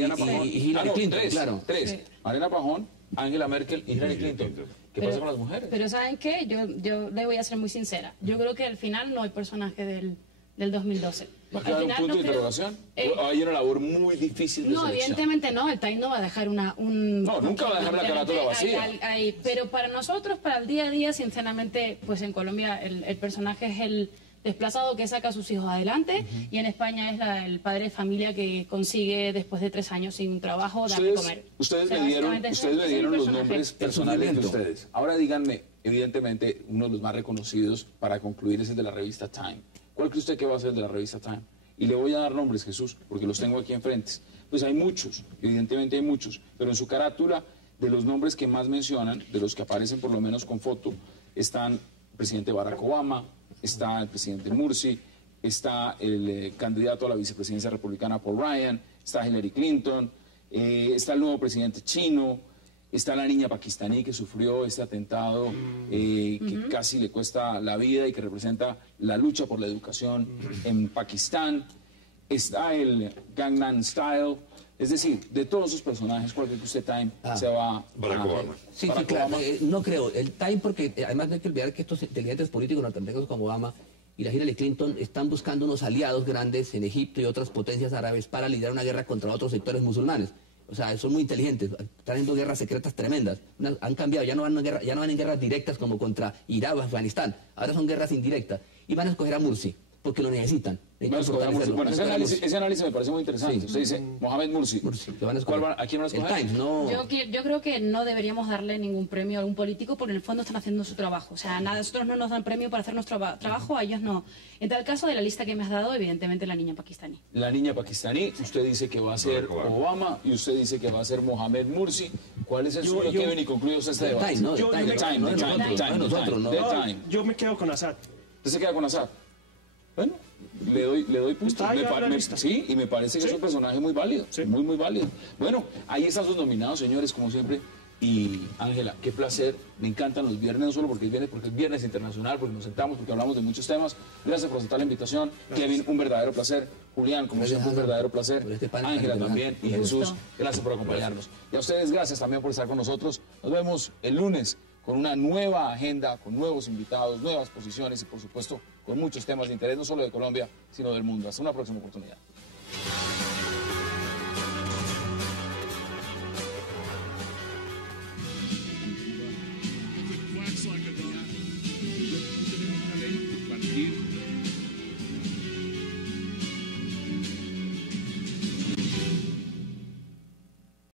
Hillary Clinton, 3, claro. 3. Mariana Pajón, Angela Merkel y Hillary Clinton. ¿Qué pasa con las mujeres? Pero ¿saben qué? Yo le voy a ser muy sincera. Yo creo que al final no hay personaje del 2012. ¿Va a quedar un punto de interrogación? Hay una labor muy difícil de selección. Evidentemente no, el Time no va a dejar No, nunca va a dejar la carátula vacía. Pero para nosotros, para el día a día, sinceramente, pues en Colombia el personaje es desplazado que saca a sus hijos adelante, y en España es el padre de familia que consigue después de 3 años sin un trabajo darle comer. Ustedes O sea, me dieron, básicamente ustedes me dieron los personaje. nombres personales de ustedes. Ahora díganme, evidentemente, uno de los más reconocidos para concluir es el de la revista Time. ¿Cuál cree usted que va a ser el de la revista Time? Y le voy a dar nombres, Jesús, porque los tengo aquí enfrente. Pues hay muchos, evidentemente hay muchos, pero en su carátula, de los nombres que más mencionan, de los que aparecen por lo menos con foto, están el presidente Barack Obama, está el presidente Mursi, está el candidato a la vicepresidencia republicana Paul Ryan, está Hillary Clinton, está el nuevo presidente chino, está la niña pakistaní que sufrió este atentado que casi le cuesta la vida y que representa la lucha por la educación en Pakistán, está el Gangnam Style. Es decir, de todos esos personajes, ¿cuál cree que usted Time se va Barack Obama. Sí, sí, claro. No creo. El Time, porque además no hay que olvidar que estos inteligentes políticos norteamericanos como Obama y la Hillary Clinton están buscando unos aliados grandes en Egipto y otras potencias árabes para liderar una guerra contra otros sectores musulmanes. O sea, son muy inteligentes, están haciendo guerras secretas tremendas. Han cambiado, ya no van en guerras directas como contra Irak o Afganistán. Ahora son guerras indirectas. Y van a escoger a Mursi, porque lo necesitan. Bueno, ese análisis me parece muy interesante. Sí. Usted dice, Mohamed Mursi. ¿A quién van a escoger? El Times, no. Yo creo que no deberíamos darle ningún premio a algún político porque en el fondo están haciendo su trabajo. O sea, nosotros no nos dan premio para hacer nuestro trabajo, a ellos no. En tal caso, de la lista que me has dado, evidentemente la niña pakistaní. La niña pakistaní, usted dice que va a ser Obama y usted dice que va a ser Mohamed Mursi. ¿Cuál es el suyo, Kevin? Y concluye usted este debate. Yo me quedo con Assad. ¿Usted se queda con Assad? Bueno, le doy puntos. Sí, y me parece que es un personaje muy válido, muy válido. Bueno, ahí están sus nominados, señores, como siempre. Y Ángela, qué placer, me encantan los viernes, no solo porque es viernes internacional, porque nos sentamos, porque hablamos de muchos temas. Gracias por aceptar la invitación. Gracias. Kevin, un verdadero placer. Julián, como siempre, un verdadero placer. Ángela también, y Jesús, gracias por acompañarnos. Y a ustedes, gracias también por estar con nosotros. Nos vemos el lunes con una nueva agenda, con nuevos invitados, nuevas posiciones y, por supuesto, con muchos temas de interés, no solo de Colombia, sino del mundo. Hasta una próxima oportunidad.